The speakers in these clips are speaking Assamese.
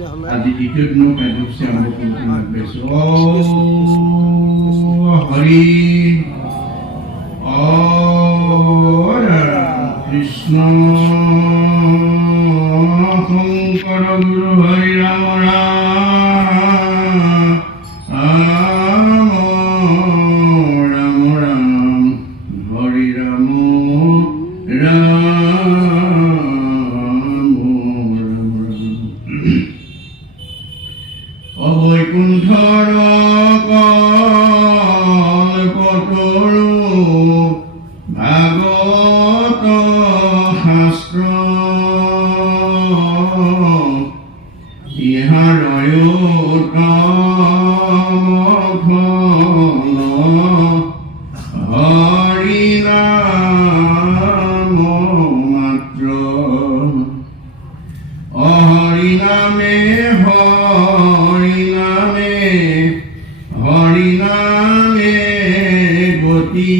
আজি দ্বিতীয় দিনৰ কাৰ্যসূচী আৰম্ভ কৰিবলৈ আগবাঢ়িছোঁ। হৰি কৃষ্ণ শংকৰ গুৰু হৰি ৰাম অবৈকুণ্ঠৰ কল্পতৰু ভাগৱত শাস্ত্ৰ ইহাৰয়ো হৰি নাম মাত্ৰ হৰি নামে গতি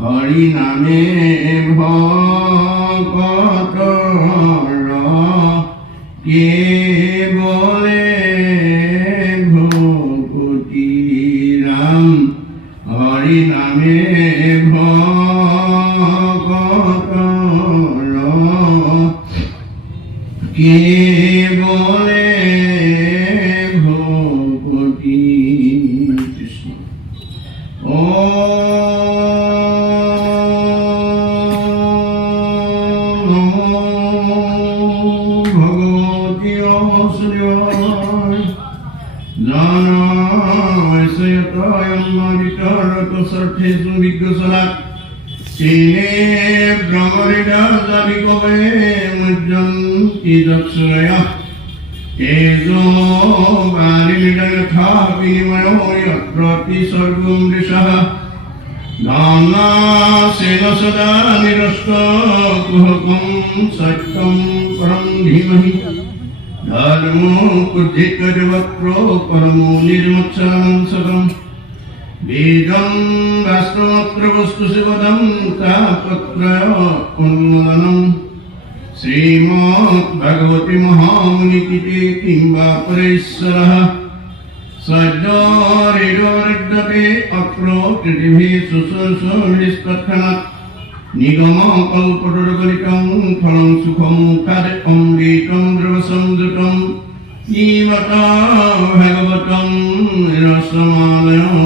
হৰি নামে ভকতৰ কেৱলে ভকতি ৰাম হৰি নামে ভকতৰ কেৱলে ভকতি কৃষ্ণ ভগৱতী জানায়সয়তয়ন্নবিতৰতসৰ্থেষু বিজ্ঞসলাৎ তেনে ভ্ৰমৰিদাজাবি কবে মুজ্জন্তি দক্ষুৰয়ঃ তেজো বাণীমিদয়থা বিনিময়ো যত্রতি সর্বং দৃশঃ নানাসেন সদা নিরস্ত কুহকং সত্যং পরম ধীমহি ধর্মো কুদ্ধিতজবক্রো পরমো নির্মৎসরং সদম বেদং শাস্ত্রমত্র বস্তু শিবদং তাপত্রয় উন্মোদনং শ্রীমদ্ ভগবতী মহামুনিকিতে কিংবা পরেশ্বরঃ সদ্যরিডোরিড্যতে অক্রোটিভি সুসুসুনিস্তৎক্ষণাৎ নিগম কল্পতরুগলিতং ফলং সুখং তদ অমৃতং দ্রবসংযুতং জীবত ভগবতং রসমালয়ং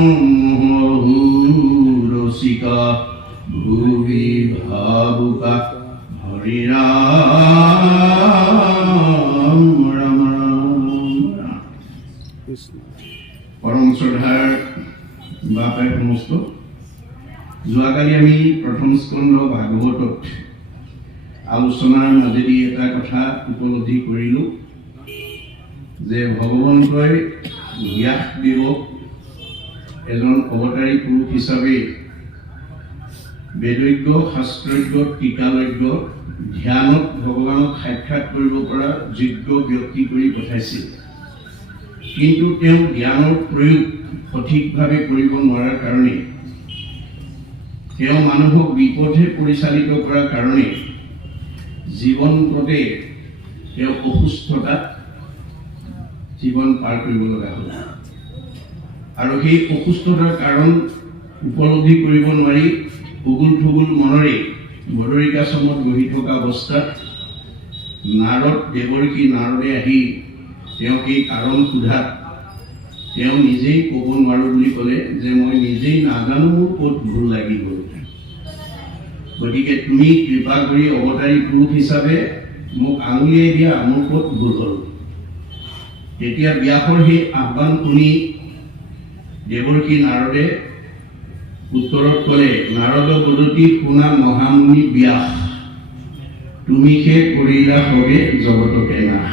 মুহুরসিকা ভুবি ভাবুকা হরি রাম রাম রাম রাম। পৰম শ্ৰদ্ধাৰ বাপে সমস্ত যোৱাকালি আমি প্ৰথম স্কন্ধ ভাগৱতত আলোচনাৰ মাজেদি এটা কথা উপলব্ধি কৰিলোঁ যে ভগৱন্তই ব্যাসদেৱক এজন অৱতাৰী পুৰুষ হিচাপে বেদজ্ঞ শাস্ত্ৰজ্ঞ টীকালজ্ঞ ধ্যানত ভগৱানক সাক্ষাৎ কৰিব পৰা যোগ্য ব্যক্তি কৰি পঠাইছিল। কিন্তু তেওঁ জ্ঞানৰ প্ৰয়োগ সঠিকভাৱে কৰিব নোৱাৰাৰ কাৰণে তেওঁ মানুহক বিপথে পৰিচালিত কৰাৰ কাৰণে জীৱনতে তেওঁ অসুস্থতাত জীৱন পাৰ কৰিব লগা হ'ল। আৰু সেই অসুস্থতাৰ কাৰণ উপলব্ধি কৰিব নোৱাৰি উগুল থুগুল মনৰে বদৰিকাশ্ৰমত বহি থকা অৱস্থাত নাৰদ দেৱৰ্ষি নাৰদে আহি তেওঁক এই কাৰণ সোধাত তেওঁ নিজেই ক'ব নোৱাৰোঁ বুলি ক'লে যে মই নিজেই নাজানো মোৰ ক'ত ভুল লাগি গ'ল, গতিকে তুমি কৃপা কৰি অৱতাৰী পুৰুষ হিচাপে মোক আঙুলিয়াই দিয়া মোৰ ক'ত ভুল হ'ল। তেতিয়া ব্যাসৰ সেই আহ্বান শুনি দেৱৰ্ষি নাৰদে উত্তৰত ক'লে, নাৰদ বদতি শুনা মহামুনি ব্যাস, তুমি সে কৰিলা হবে জগতকে নাশ।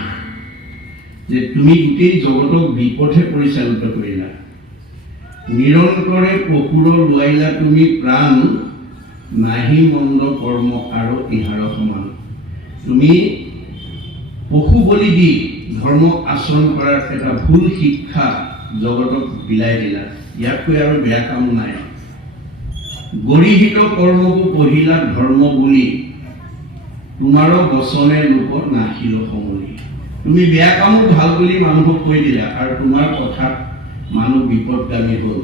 যে তুমি গোটেই জগতক বিপথে পৰিচালিত কৰিলা, নিৰন্তৰে পশুৰ লোৱাইলা তুমি প্ৰাণ, নাহি মন্দ কৰ্ম আৰু ইহাৰ সমান। তুমি পশু বলি দি ধৰ্ম আচৰণ কৰাৰ এটা ভুল শিক্ষা জগতক বিলাই দিলা, ইয়াতকৈ আৰু বেয়া কাম নাই। গৰিহিত কৰ্মকো পঢ়িলা ধৰ্ম বুলি, তোমাৰ বচনে লোকত নাহিল সমৰি। তুমি বেয়া কামত ভাল বুলি মানুহক কৈ দিলা আৰু তোমাৰ কথাত মানুহ বিপদগামী হ'ল।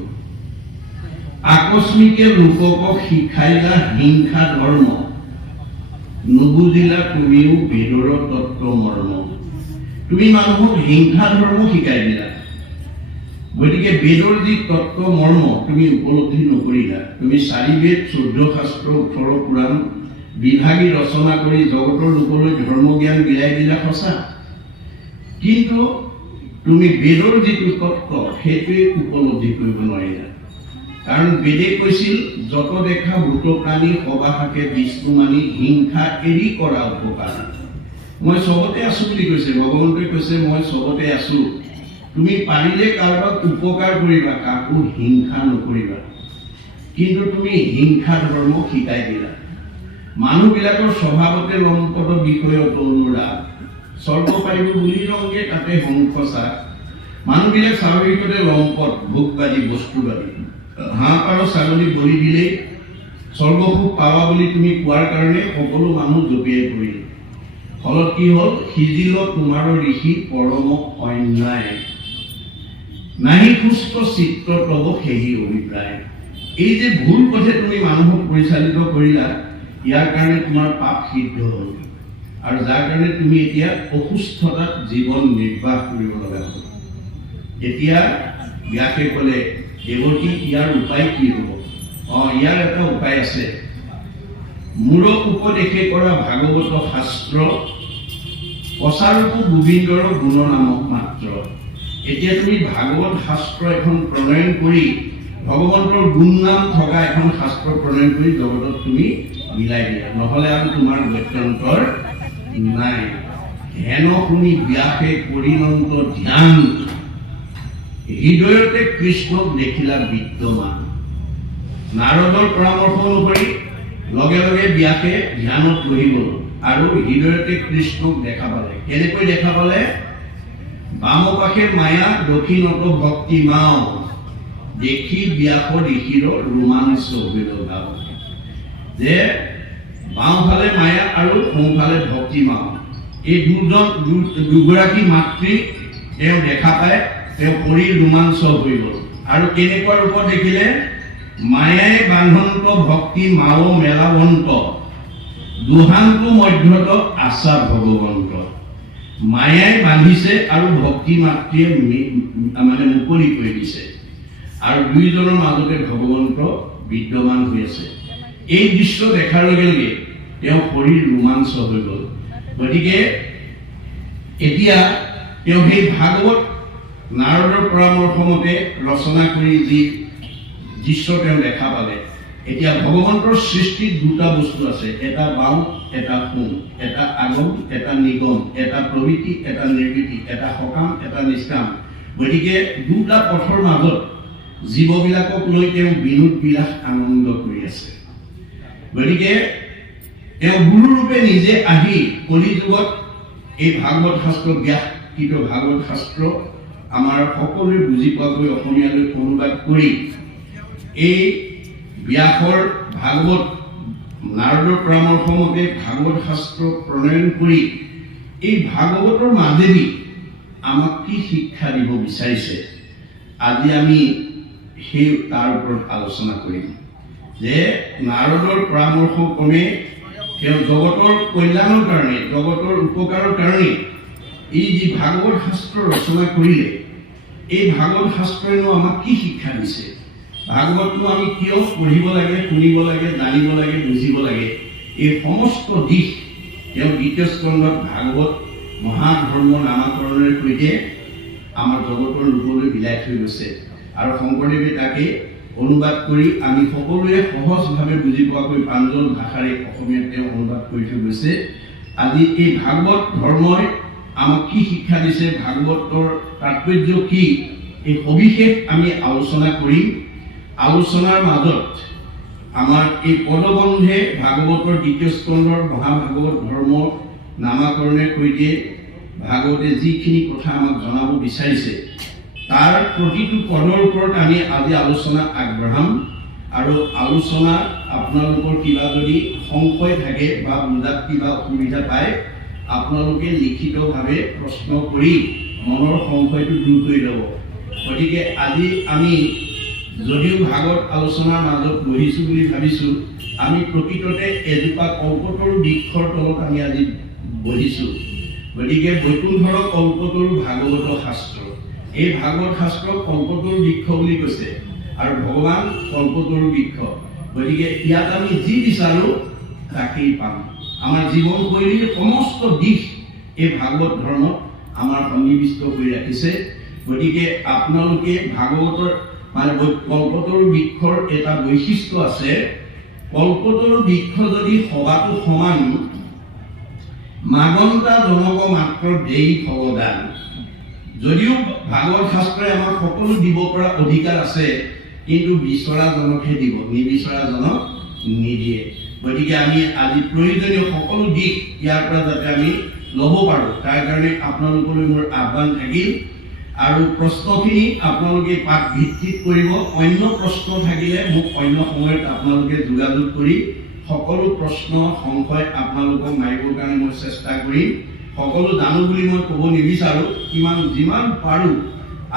আকস্মিকে লোকক শিকাইলা হিংসা ধৰ্ম, নুবুজিলা তুমিও বেদৰ তত্ত্ব মৰ্ম। তুমি মানুহক হিংসা ধৰ্ম শিকাই দিলা, গতিকে বেদৰ যি তত্ত্ব মৰ্ম তুমি উপলব্ধি নকৰিলা। তুমি 4 বেদ 14 শাস্ত্ৰ 18 পুৰাণ বিভাগী ৰচনা কৰি জগতৰ লোকলৈ ধৰ্মজ্ঞান বিলাই দিলা সঁচা, কিন্তু তুমি বেদৰ যিটো তত্ত্ব সেইটোৱে উপলব্ধি কৰিব নোৱাৰিলা। কাৰণ বেদে কৈছিল যত দেখা ভূত প্ৰাণী সবাহাকে বিষ্ণু মানি হিংসা এৰি কৰা উপকাৰ। মই চবতে আছো বুলি কৈছে ভগৱন্তই, কৈছে মই চবতে আছো, তুমি পাৰিলে কাৰোবাক উপকাৰ কৰিবা, কাকো হিংসা নকৰিবা। কিন্তু তুমি হিংসা ধৰ্ম শিকাই দিলা। মানুহবিলাকৰ স্বভাৱতে লম্পট বিষয়ত অনুৰাগ, স্বৰ্গ পাৰিব বুলি ৰংগে তাতে সংসচা। মানুহবিলাক স্বাভাৱিকতে লম্পট, ভোগবাদী, বস্তুবাদী। হাঁহ পাৰ ছাগলী বলি দিলেই স্বৰ্গসুখ পাবা বুলি তুমি কোৱাৰ কাৰণে সকলো মানুহ জপিয়াই পৰিলে। ফলত কি হ'ল? সিজিল তোমাৰ ঋষি পৰম অন্যায়, নাহি সুস্থ চিত্ত তব সেই অভিপ্ৰায়। এই যে ভুল পথে তুমি মানুহক পৰিচালিত কৰিলা, ইয়াৰ কাৰণে তোমাৰ পাপ সিদ্ধ হ'ল, আৰু যাৰ কাৰণে তুমি এতিয়া অসুস্থতাত জীৱন নিৰ্বাহ কৰিব লগা হ'ল। এতিয়া ব্যাসে ক'লে, দেৱকী ইয়াৰ উপায় কি হ'ব? ইয়াৰ এটা উপায় আছে। মূৰ উপদেশে কৰা ভাগৱত শাস্ত্ৰ, প্ৰচাৰকো গোবিন্দৰ গুণ নামক মাত্ৰ। এতিয়া তুমি ভাগৱত শাস্ত্ৰ এখন প্ৰণয়ন কৰি, ভগৱন্তৰ গুণ নাম থকা এখন শাস্ত্ৰ প্ৰণয়ন কৰি জগতত তুমি মিলাই দিয়া, নহ'লে আৰু তোমাৰ গত্যন্তৰ নাই। হেন শুনি ব্যাসে পৰিণন্ত ধ্যান, হৃদয়তে কৃষ্ণক দেখিলা বিদ্যমান। নাৰদৰ পৰামৰ্শ অনুসৰি লগে লগে ব্যাসে ধ্যানত বহি গ'ল আৰু হৃদয়তে কৃষ্ণক দেখা পালে। কেনেকৈ দেখা পালে? বামপাশে মায়া, দক্ষিণত ভক্তি মাও, দেখি ব্যাস ঋষিৰ ৰোমাঞ্চ হইল গাও। যে বাওঁফালে মায়া আৰু সোঁফালে ভক্তি মাও, এই দুগৰাকী মাতৃ তেওঁ দেখা পায়, তেওঁ পৰি ৰোমাঞ্চ হৈ গ'ল। আৰু কেনেকুৱা ৰূপত দেখিলে? মায়াই বান্ধন্ত ভক্তি মাও মেলাবন্ত, দুহান্ত মধ্যত আশা ভগৱন্ত। মায়াই বান্ধিছে আৰু ভক্তি মাতৃয়ে মানে মুকলি কৰি দিছে, আৰু দুইজনৰ মাজতে ভগৱন্ত বিদ্যমান হৈ আছে। এই দৃশ্য দেখাৰ লগে লগে তেওঁ শৰীৰ ৰোমাঞ্চ হৈ গ'ল। গতিকে এতিয়া তেওঁ সেই ভাগৱত নাৰদৰ পৰামৰ্শ মতে ৰচনা কৰি যি দৃশ্য তেওঁ দেখা পালে। এতিয়া ভগৱন্তৰ সৃষ্টিত দুটা বস্তু আছে, এটা বাওঁ, এটা সোঁ, এটা আগম, এটা নিগম, এটা প্ৰবৃত্তি, এটা নিৰ্বৃত্তি, এটা সকাম, এটা নিষ্কাম। গতিকে দুটা পথৰ মাজত জীৱবিলাকক লৈ তেওঁ বিনোদ বিলাস আনন্দ কৰি আছে। গতিকে তেওঁ গুৰুৰূপে নিজে আহি কলি যুগত এই ভাগৱত শাস্ত্ৰ, ব্যাসকৃত ভাগৱত শাস্ত্ৰ আমাৰ সকলোৱে বুজি পোৱাকৈ অসমীয়ালৈ অনুবাদ কৰি এই ব্যাসৰ ভাগৱত নাৰদৰ পৰামৰ্শ মতে ভাগৱত শাস্ত্ৰ প্ৰণয়ন কৰি এই ভাগৱতৰ মাজেদি আমাক কি শিক্ষা দিব বিচাৰিছে, আজি আমি সেই তাৰ ওপৰত আলোচনা কৰিম। যে নাৰদৰ পৰামৰ্শ ক্ৰমে তেওঁ জগতৰ কল্যাণৰ কাৰণে, জগতৰ উপকাৰৰ কাৰণে এই যি ভাগৱত শাস্ত্ৰ ৰচনা কৰিলে, এই ভাগৱত শাস্ত্ৰইনো আমাক কি শিক্ষা দিছে, ভাগৱতনো আমি কিয় পঢ়িব লাগে, শুনিব লাগে, জানিব লাগে, বুজিব লাগে, এই সমস্ত দিশ তেওঁ দ্বিতীয় স্কন্ধত ভাগৱত মহাধৰ্ম নামাকৰণৰ সৈতে আমাৰ জগতৰ লোকলৈ বিলাই থৈ গৈছে। আৰু শংকৰদেৱে তাকে অনুবাদ কৰি আমি সকলোৱে সহজভাৱে বুজি পোৱাকৈ প্ৰাঞ্জল ভাষাৰে অসমীয়াত তেওঁ অনুবাদ কৰি থৈ গৈছে। আজি এই ভাগৱত ধৰ্মই আমাক কি শিক্ষা দিছে, ভাগৱতৰ তাৎপৰ্য কি, এই সবিশেষ আমি আলোচনা কৰিম। আলোচনাৰ মাজত আমাৰ এই পদবন্ধে ভাগৱতৰ দ্বিতীয় স্কন্ধৰ মহাভাগৱত ধৰ্ম নামাকৰণৰ সৈতে ভাগৱতে যিখিনি কথা আমাক জনাব বিচাৰিছে, তাৰ প্ৰতিটো পদৰ ওপৰত আমি আজি আলোচনা আগবঢ়াম। আৰু আলোচনা আপোনালোকৰ কিবা যদি সংশয় থাকে বা বুজাত কিবা অসুবিধা পায় আপোনালোকে লিখিতভাৱে প্ৰশ্ন কৰি মনৰ সংশয়টো দূৰ কৰি ল'ব। গতিকে আজি আমি যদিও ভাগৱত আলোচনাৰ মাজত বহিছোঁ বুলি ভাবিছোঁ, আমি প্ৰকৃততে এজোপা কল্পতৰু বৃক্ষৰ তলত আমি আজি বহিছোঁ। গতিকে বৈকুণ্ঠৰ কল্পতৰু ভাগৱত শাস্ত্ৰ, এই ভাগৱত শাস্ত্ৰ কল্পতৰু বৃক্ষ বুলি কৈছে আৰু ভগৱান কল্পতৰু বৃক্ষ। গতিকে ইয়াত আমি যি বিচাৰোঁ তাকেই পাম। আমাৰ জীৱনশৈলীৰ সমস্ত দিশ এই ভাগৱত ধৰ্মত আমাৰ সন্নিৱিষ্ট কৰি ৰাখিছে। গতিকে আপোনালোকে ভাগৱতৰ মানে কল্পতৰু বৃক্ষৰ এটা বৈশিষ্ট্য আছে, কল্পতৰু বৃক্ষ যদি সবাতো সমান মাগন্তা জনক মাত্ৰ দেই ভগৱান। যদিও ভাগৱত শাস্ত্ৰই আমাক সকলো দিব পৰা অধিকাৰ আছে, কিন্তু বিচৰাজনকহে দিব, নিবিচৰাজনক নিদিয়ে। গতিকে আমি আজি প্ৰয়োজনীয় সকলো দিশ ইয়াৰ পৰা যাতে আমি ল'ব পাৰোঁ, তাৰ কাৰণে আপোনালোকলৈ মোৰ আহ্বান থাকিল। আৰু প্ৰশ্নখিনি আপোনালোকে পাঠ ভিত্তিত কৰিব। অন্য প্ৰশ্ন থাকিলে মোক অন্য সময়ত আপোনালোকে যোগাযোগ কৰি সকলো প্ৰশ্ন সংশয় আপোনালোকক মাৰিবৰ কাৰণে মই চেষ্টা কৰিম। সকলো জানো বুলি মই ক'ব নিবিচাৰোঁ, যিমান পাৰোঁ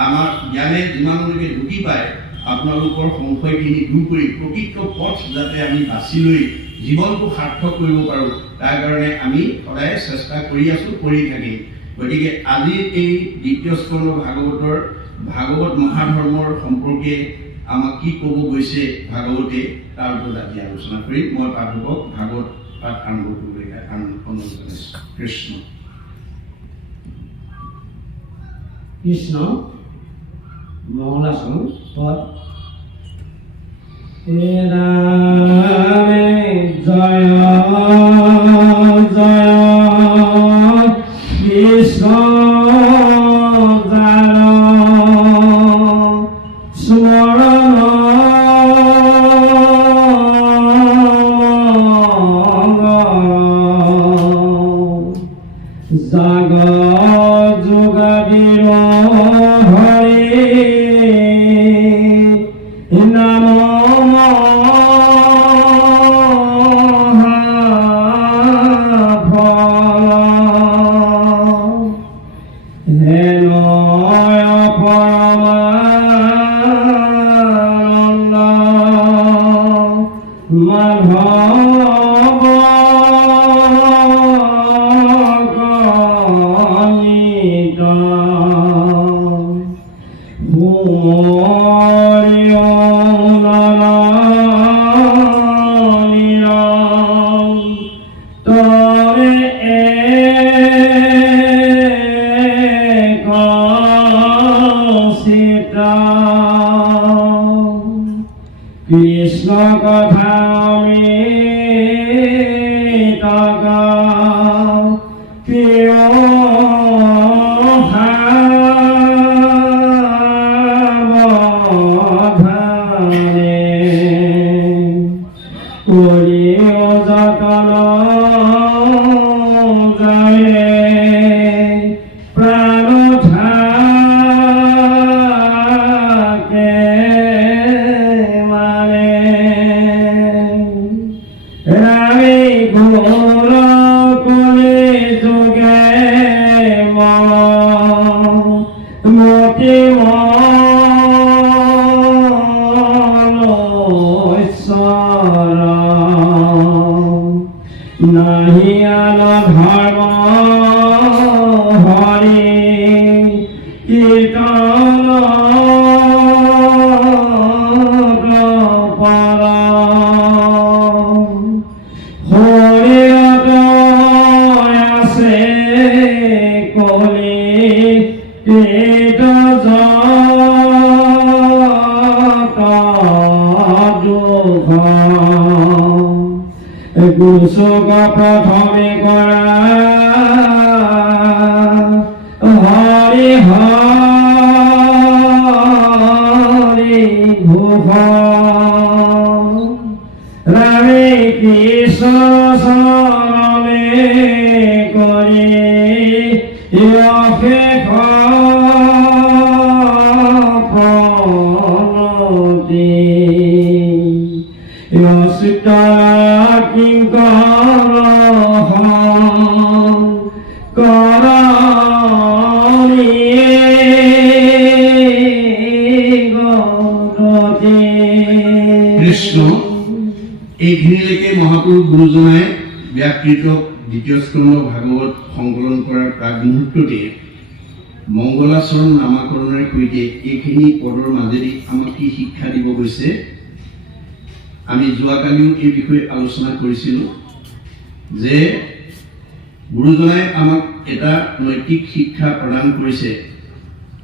আমাৰ জ্ঞানে যিমানলৈকে ঢুকি পায় আপোনালোকৰ সংশয়খিনি দূৰ কৰি প্ৰকৃত পথ যাতে আমি বাছি লৈ জীৱনটো সাৰ্থক কৰিব পাৰোঁ, তাৰ কাৰণে আমি সদায় চেষ্টা কৰি আছোঁ, কৰি থাকিম। গতিকে আজি এই দ্বিতীয় স্কন্ধ ভাগৱতৰ ভাগৱত মহাধৰ্মৰ সম্পৰ্কে আমাক কি ক'ব গৈছে ভাগৱতে, তাৰ ওপৰত আজি আলোচনা কৰিম। মই পাঠকক ভাগৱত পাঠ আৰম্ভ কৰিবলৈ অনুৰোধ জনাইছোঁ। কৃষ্ণ কৃষ্ণ মহলাসন পদ রামে জয় জয় কৃষ্ণ যার স্মরণ জাগ যোগাদির হরে নাম কৃষ্ণ কথা নাহিয়ান ধর্ম হরি কীর্তন হরি আছে কলি গুৰুচোক প্ৰথমে কৰা হৰি হৰি ভূষ ৰামে কৃষ্ণ চৰণে কৰি অশেষ প্ৰণতি চিত্ৰ কৃষ্ণ এইখিনিলৈকে মহাপুৰুষ গুৰুজনাই ব্যাকৃত দ্বিতীয় স্কন্ধ ভাগৱত সংকলন কৰাৰ প্ৰাক মুহূৰ্ততে মংগলাচৰণ নামাকৰণৰ সৈতে এইখিনি পদৰ মাজেদি আমাক কি শিক্ষা দিব গৈছে আমি যোৱাকালিও এই বিষয়ে আলোচনা কৰিছিলোঁ যে গুৰুজনাই আমাক এটা নৈতিক শিক্ষা প্ৰদান কৰিছে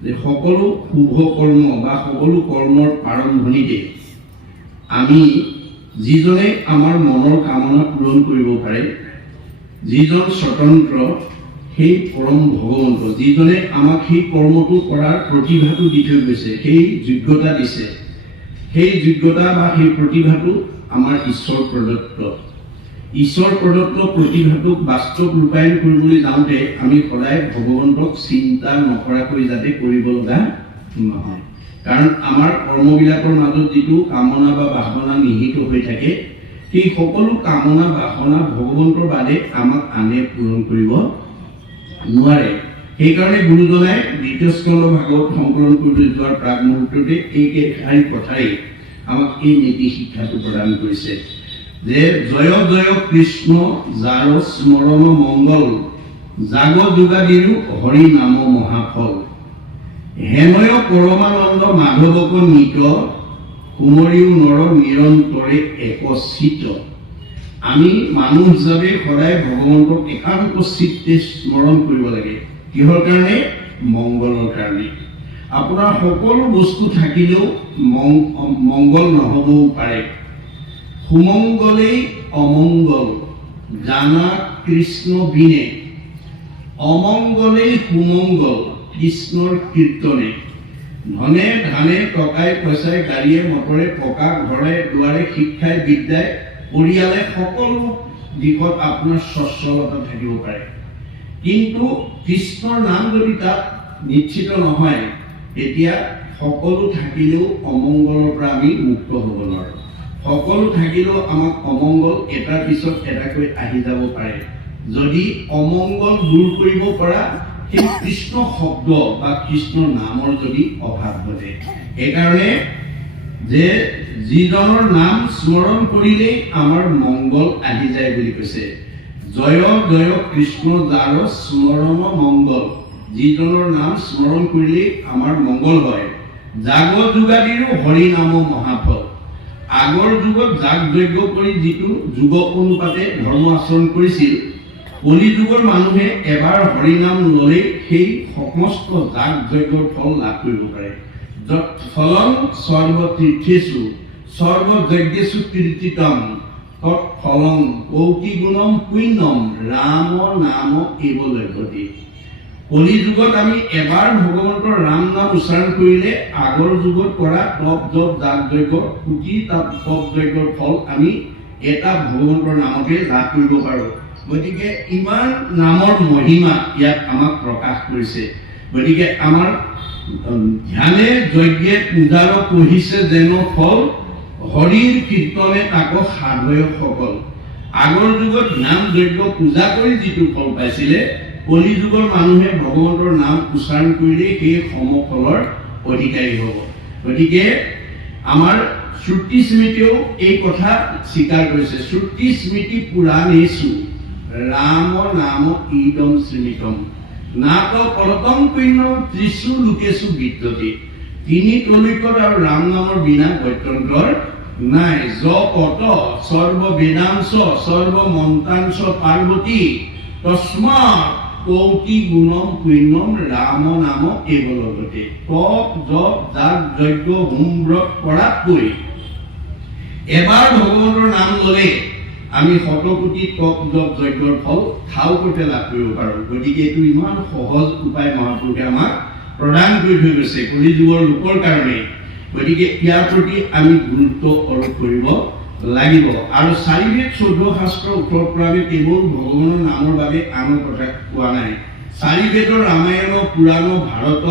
যে সকলো শুভ কৰ্ম বা সকলো কৰ্মৰ প্ৰাৰম্ভণিতে আমি যিজনে আমাৰ মনৰ কামনা পূৰণ কৰিব পাৰে যিজন স্বতন্ত্ৰ সেই পৰম ভগৱন্ত যিজনে আমাক সেই কৰ্মটো কৰাৰ প্ৰতিভাটো দি থৈ গৈছে সেই যোগ্যতা দিছে সেই যোগ্যতা বা সেই প্ৰতিভাটো আমাৰ ঈশ্বৰ প্ৰদত্ত প্ৰতিভাটোক বাস্তৱ ৰূপায়ণ কৰিবলৈ যাওঁতে আমি সদায় ভগৱন্তক চিন্তা নকৰাকৈ যাতে কৰিব লগা নহয় কাৰণ আমাৰ কৰ্মবিলাকৰ মাজত যিটো কামনা বা বাসনা নিহিত হৈ থাকে সেই সকলো কামনা বাসনা ভগৱন্তৰ বাদে আমাক আনে পূৰণ কৰিব নোৱাৰে সেইকাৰণে গুৰুজনাই দ্বিতীয় স্কন্ধ ভাগৱত সংকলন কৰিবলৈ যোৱাৰ প্ৰাক মুহূৰ্ততে এইকেইষাৰি কথাই আমাক এই নীতি শিক্ষাটো প্ৰদান কৰিছে যে জয় জয় কৃষ্ণ যাৰ স্মৰণ মংগল জাগ যোগাদিৰো হৰি নাম মহাফল হেময় পৰমানন্দ মাধৱক নিত কুমৰীও নৰ নিৰন্তৰে একচিত আমি মানুহ হিচাপে সদায় ভগৱন্তক একান্ত চিত্তে স্মৰণ কৰিব লাগে কিহৰ কাৰণে মংগলৰ কাৰণে আপোনাৰ সকলো বস্তু থাকিলেও মংগল নহবও পাৰে সুমংগলেই অমংগল জানা কৃষ্ণ বিনে অমংগলেই সুমংগল কৃষ্ণৰ কীৰ্তনে ধনে ধানে টকাই পইচাই গাড়ীয়ে মটৰে পকা ঘৰে দুৱাৰে শিক্ষাই বিদ্যাই পৰিয়ালে সকলো দিশত আপোনাৰ স্বচ্ছলতা থাকিব পাৰে কিন্তু কৃষ্ণৰ নাম যদি তাত নিশ্চিত নহয় তেতিয়া সকলো থাকিলেও অমংগলৰ পৰা আমি মুক্ত হ'ব নোৱাৰোঁ সকলো থাকিলেও আমাক অমংগল এটাৰ পিছত এটাকৈ আহি যাব পাৰে যদি অমংগল দূৰ কৰিব পৰা সেই কৃষ্ণ শব্দ বা কৃষ্ণৰ নামৰ যদি অভাৱ ঘটে সেইকাৰণে যে যিজনৰ নাম স্মৰণ কৰিলেই আমাৰ মংগল আহি যায় বুলি কৈছে জয় জয় কৃষ্ণ যাৰ স্মৰণ মংগল যিজনৰ নাম স্মৰণ কৰিলেই আমাৰ মংগল হয় জাগ যোগাদিৰো হৰি নাম মহাফল আগৰ যুগত যাগ যজ্ঞ কৰি যিটো যুগ অনুপাতে ধৰ্ম আচৰণ কৰিছিল কলি যুগৰ মানুহে এবাৰ হৰিনাম ল'লে সেই সমস্ত যাগ যজ্ঞৰ ফল লাভ কৰিব পাৰে ফলং সৰ্বতীৰ্থেষু সৰ্বযজ্ঞেষু কীৰ্তিতম তৎ ফলং কৌটি গুণম পুণ্যম ৰাম নাম এব লভ্যতে কলি যুগত আমি এবাৰ ভগৱন্তৰ ৰাম নাম উচ্চাৰণ কৰিলে আগৰ যুগত কৰা তপ জপ যাগ যজ্ঞ কোটি তপ যজ্ঞৰ ফল আমি এটা ভগৱন্তৰ নামতে লাভ কৰিব পাৰোঁ গতিকে ইমান নামৰ মহিমা ইয়াত আমাক প্ৰকাশ কৰিছে গতিকে আমাৰ ধ্যানে যজ্ঞে পূজাৰ পঢ়িছে যেন ফল হৰিৰ কীৰ্তনে তাক সাধয় সকল আগৰ যুগত নাম যজ্ঞ পূজা কৰি যিটো ফল পাইছিলে কলি যুগৰ মানুহে ভগৱন্তৰ নাম উচ্চাৰণ কৰিলে সেই সমফলৰ অধিকাৰী হ'ব গতিকে আমাৰ শ্ৰুতি স্মৃতিও এই কথা স্বীকাৰ কৰিছে শ্ৰুতি স্মৃতি পুৰাণেষু ৰাম নাম ইদম স্মৃতম নাত পৰতম পুণ্যম ত্ৰিশু লোকেষু বিদ্যতে তিনি কলিকত আৰু ৰাম নামৰ বিনা গত্যন্তৰ নাই জপত সৰ্ব বেদাংশ সৰ্ব মন্ত্ৰাংশ পাৰ্বতী তস্মাৎ কৌটি গুণম পুণ্যম ৰাম নাম এব লভ্যতে তপ জপ যাগ যজ্ঞ হোম ব্ৰত কৰাতকৈ এবাৰ ভগৱন্তৰ নাম ল'লে আমি শতকোটি তপ জপ যজ্ঞৰ ফল ঠাউকতে লাভ কৰিব পাৰোঁ গতিকে এইটো ইমান সহজ উপায় মহাপুৰুষে আমাক প্ৰদান কৰি থৈ গৈছে কলি যুগৰ লোকৰ কাৰণে গতিকে ইয়াৰ প্ৰতি আমি গুৰুত্ব আৰোপ কৰিব লাগিব আৰু 4 বেদ 14 শাস্ত্ৰৰ উত্তৰ পৰা আমি কেৱল ভগৱানৰ নামৰ বাবে আনৰ কথা কোৱা নাই 4 বেদৰ ৰামায়ণ পুৰাণ ভাৰত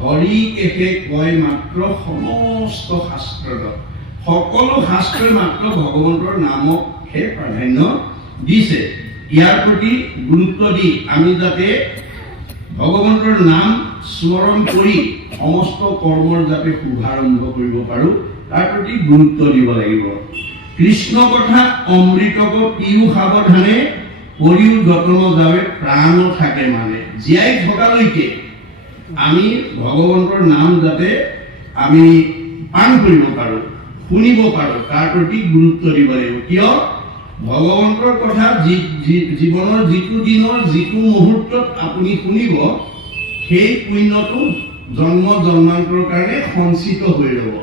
হৰি কেহে কয় মাত্ৰ সমস্ত শাস্ত্ৰত সকলো শাস্ত্ৰই মাত্ৰ ভগৱন্তৰ নামকহে প্ৰাধান্য দিছে ইয়াৰ প্ৰতি গুৰুত্ব দি আমি যাতে ভগৱন্তৰ নাম স্মৰণ কৰি সমস্ত কৰ্মৰ যাতে শুভাৰম্ভ কৰিব পাৰোঁ তাৰ প্ৰতি গুৰুত্ব দিব লাগিব। কৃষ্ণ কথা অমৃতক পিও সাৱধানে কৰিও যতন যাবে প্ৰাণ থাকে মানে জীয়াই থকালৈকে আমি ভগৱন্তৰ নাম যাতে আমি পান কৰিব পাৰোঁ শুনিব পাৰোঁ তাৰ প্ৰতি গুৰুত্ব দিব লাগিব। কিয় ভগৱন্তৰ কথা জীৱনৰ যিটো দিনৰ যিটো মুহূৰ্তত আপুনি শুনিব সেই পুণ্যটো জন্ম জন্মান্তৰ কাৰণে সঞ্চিত হৈ ৰ'ব।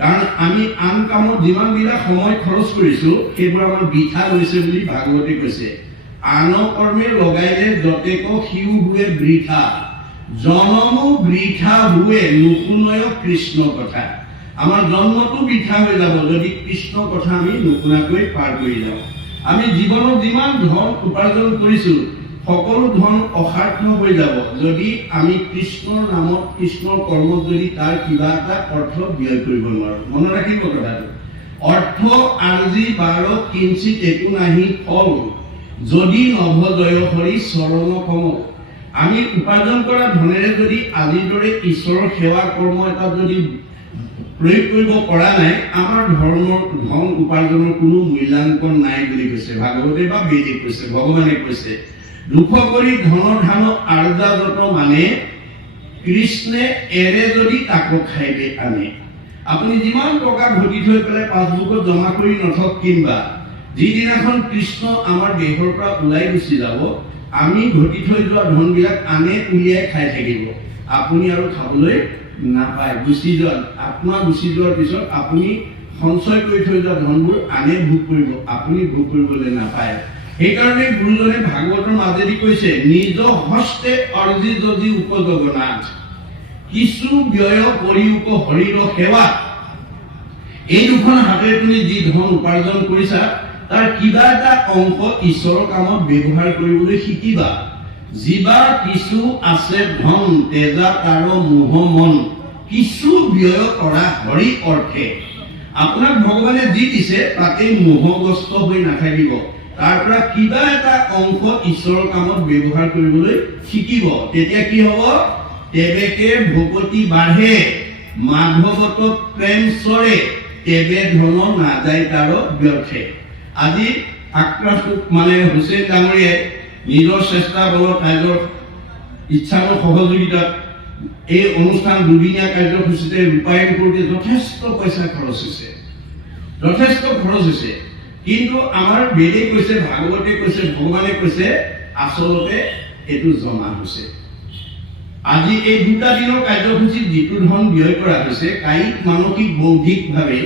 কাৰণ আমি আন কামত যিমানবিলাক সময় খৰচ কৰিছোঁ সেইবোৰ আমাৰ বৃথা গৈছে বুলি ভাগৱতে কৈছে। আন কৰ্মে লগাইলে যতেক সিও হুৱে বৃথা জনমো বৃথা হুৱে নুশুনয় কৃষ্ণ কথা। আমাৰ জন্মটো বৃথা হৈ যাব যদি কৃষ্ণ কথা আমি নুশুনাকৈ পাৰ কৰি যাওঁ। আমি জীৱনত যিমান ধন উপাৰ্জন কৰিছোঁ সকলো ধন অসাৰ্থ হৈ যাব যদি আমি কৃষ্ণৰ নামত কৃষ্ণৰ কৰ্মত যদি তাৰ কিবা এটা অৰ্থ ব্যয় কৰিব নোৱাৰোঁ। মনত ৰাখিব কথাটো। অৰ্থ আজি বাৰ কিঞ্চিত একো নাহি ফল যদি নভজয় হৰি চৰণ কমল। আমি উপাৰ্জন কৰা ধনেৰে যদি আজিৰ দৰে ঈশ্বৰৰ সেৱা কৰ্ম এটা যদি প্ৰয়োগ কৰিব পৰা নাই আমাৰ ধৰ্মৰ ধন উপাৰ্জনৰ কোনো মূল্যাংকন নাই বুলি কৈছে ভাগৱতে বা বেদে কৈছে ভগৱানে কৈছে। দুখ কৰি ধন ধান আৰ্জা যত মানে কৃষ্ণে এৰে যদি তাকো খাইবে আনে। আপুনি যিমান টকা ঘটি থৈ পেলাই পাছবুকত জমা কৰি নথক কিংবা যিদিনাখন কৃষ্ণ আমাৰ দেশৰ পৰা ওলাই গুচি যাব আমি ঘটি থৈ যোৱা ধনবিলাক আনে উলিয়াই খাই থাকিব। আপুনি আৰু খাবলৈ নাপায়। গুচি যোৱা আত্মা গুচি যোৱাৰ পিছত আপুনি সঞ্চয় কৰি থৈ যোৱা ধনবোৰ আনে ভোগ কৰিব আপুনি ভোগ কৰিবলৈ নাপায়। সেইকাৰণে গুৰুজনে ভাগৱতৰ মাজেদি কৈছে নিজ হস্তে অৰ্জি যদি উপজগন্নাথ কিছু ব্যয় কৰি উপ হৰিৰ সেৱা। এই দুখন হাতেৰে তুমি যি ধন উপাৰ্জন কৰিছা তাৰ কিবা এটা অংশ ঈশ্বৰৰ কামত ব্যৱহাৰ কৰিবলৈ শিকিবা। যিবা কিছু আছে ধন তেজা তাৰ মোহ মন কিছু ব্যয় কৰা হৰি অৰ্থে। আপোনাক ভগৱানে যি দিছে তাতে মোহগ্ৰস্ত হৈ নাথাকিব। তাৰ পৰা কিবা এটা অংশ ঈশ্বৰৰ কামত ব্যৱহাৰ কৰিবলৈ শিকিব। তেতিয়া কি হ'ব? তেবেকে ভকতি বাঢ়ে মাধৱত প্ৰেম চৰে তেবে ধন নাযায় তাৰ ব্যৰ্থে। আজি আক্ৰাস মানে হুছেইন ডাঙৰীয়াই নিজৰ চেষ্টা বলত ৰাইজৰ ইচ্ছাৰ সহযোগিতাত এই অনুষ্ঠান দুদিনীয়া কাৰ্যসূচীতে ৰূপায়ণ কৰোঁতে যথেষ্ট পইচা খৰচ হৈছে। কিন্তু আমাৰ বেদে কৈছে ভাগৱতে কৈছে ভগৱানে কৈছে আচলতে এইটো জমা হৈছে। আজি এই দুটা দিনৰ কাৰ্যসূচীত যিটো ধন ব্যয় কৰা হৈছে কায়িক মানসিক বৌদ্ধিকভাৱে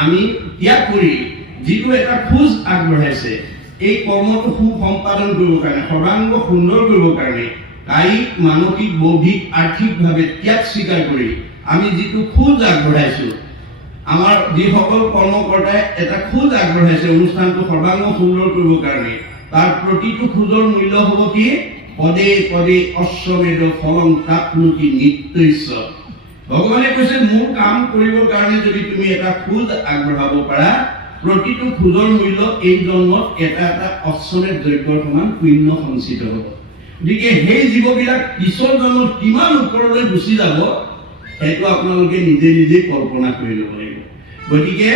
আমি ত্যাগ কৰি যিটো এটা খোজ আগবঢ়াইছে এই কৰ্মটো সুসম্পাদন কৰিবৰ কাৰণে সৰ্বাংগ সুন্দৰ কৰিবৰ কাৰণে কায়িক মানসিক বৌদ্ধিক আৰ্থিকভাৱে ত্যাগ স্বীকাৰ কৰি আমি যিটো খোজ আগবঢ়াইছোঁ আমাৰ যিসকল কৰ্মকৰ্তাই এটা খোজ আগবঢ়াইছে অনুষ্ঠানটো সৰ্বাংগ সুন্দৰ কৰিবৰ কাৰণে তাৰ প্ৰতিটো খোজৰ মূল্য হ'ব কি? পদে পদে অশ্বমেধ ফলং প্ৰাপ্নুতি নিত্যস্য। ভগৱানে কৈছে মোৰ কাম কৰিবৰ কাৰণে যদি তুমি এটা খোজ আগবঢ়াব পাৰা প্ৰতিটো খোজৰ মূল্য এই জন্মত এটা এটা অশ্বমেধ যজ্ঞৰ সমান পুণ্য সঞ্চিত হ'ব। গতিকে সেই জীৱবিলাক পিছৰ জন্মত কিমান ওপৰলৈ গুচি যাব সেইটো আপোনালোকে নিজে নিজে কল্পনা কৰি ল'ব লাগিব। গতিকে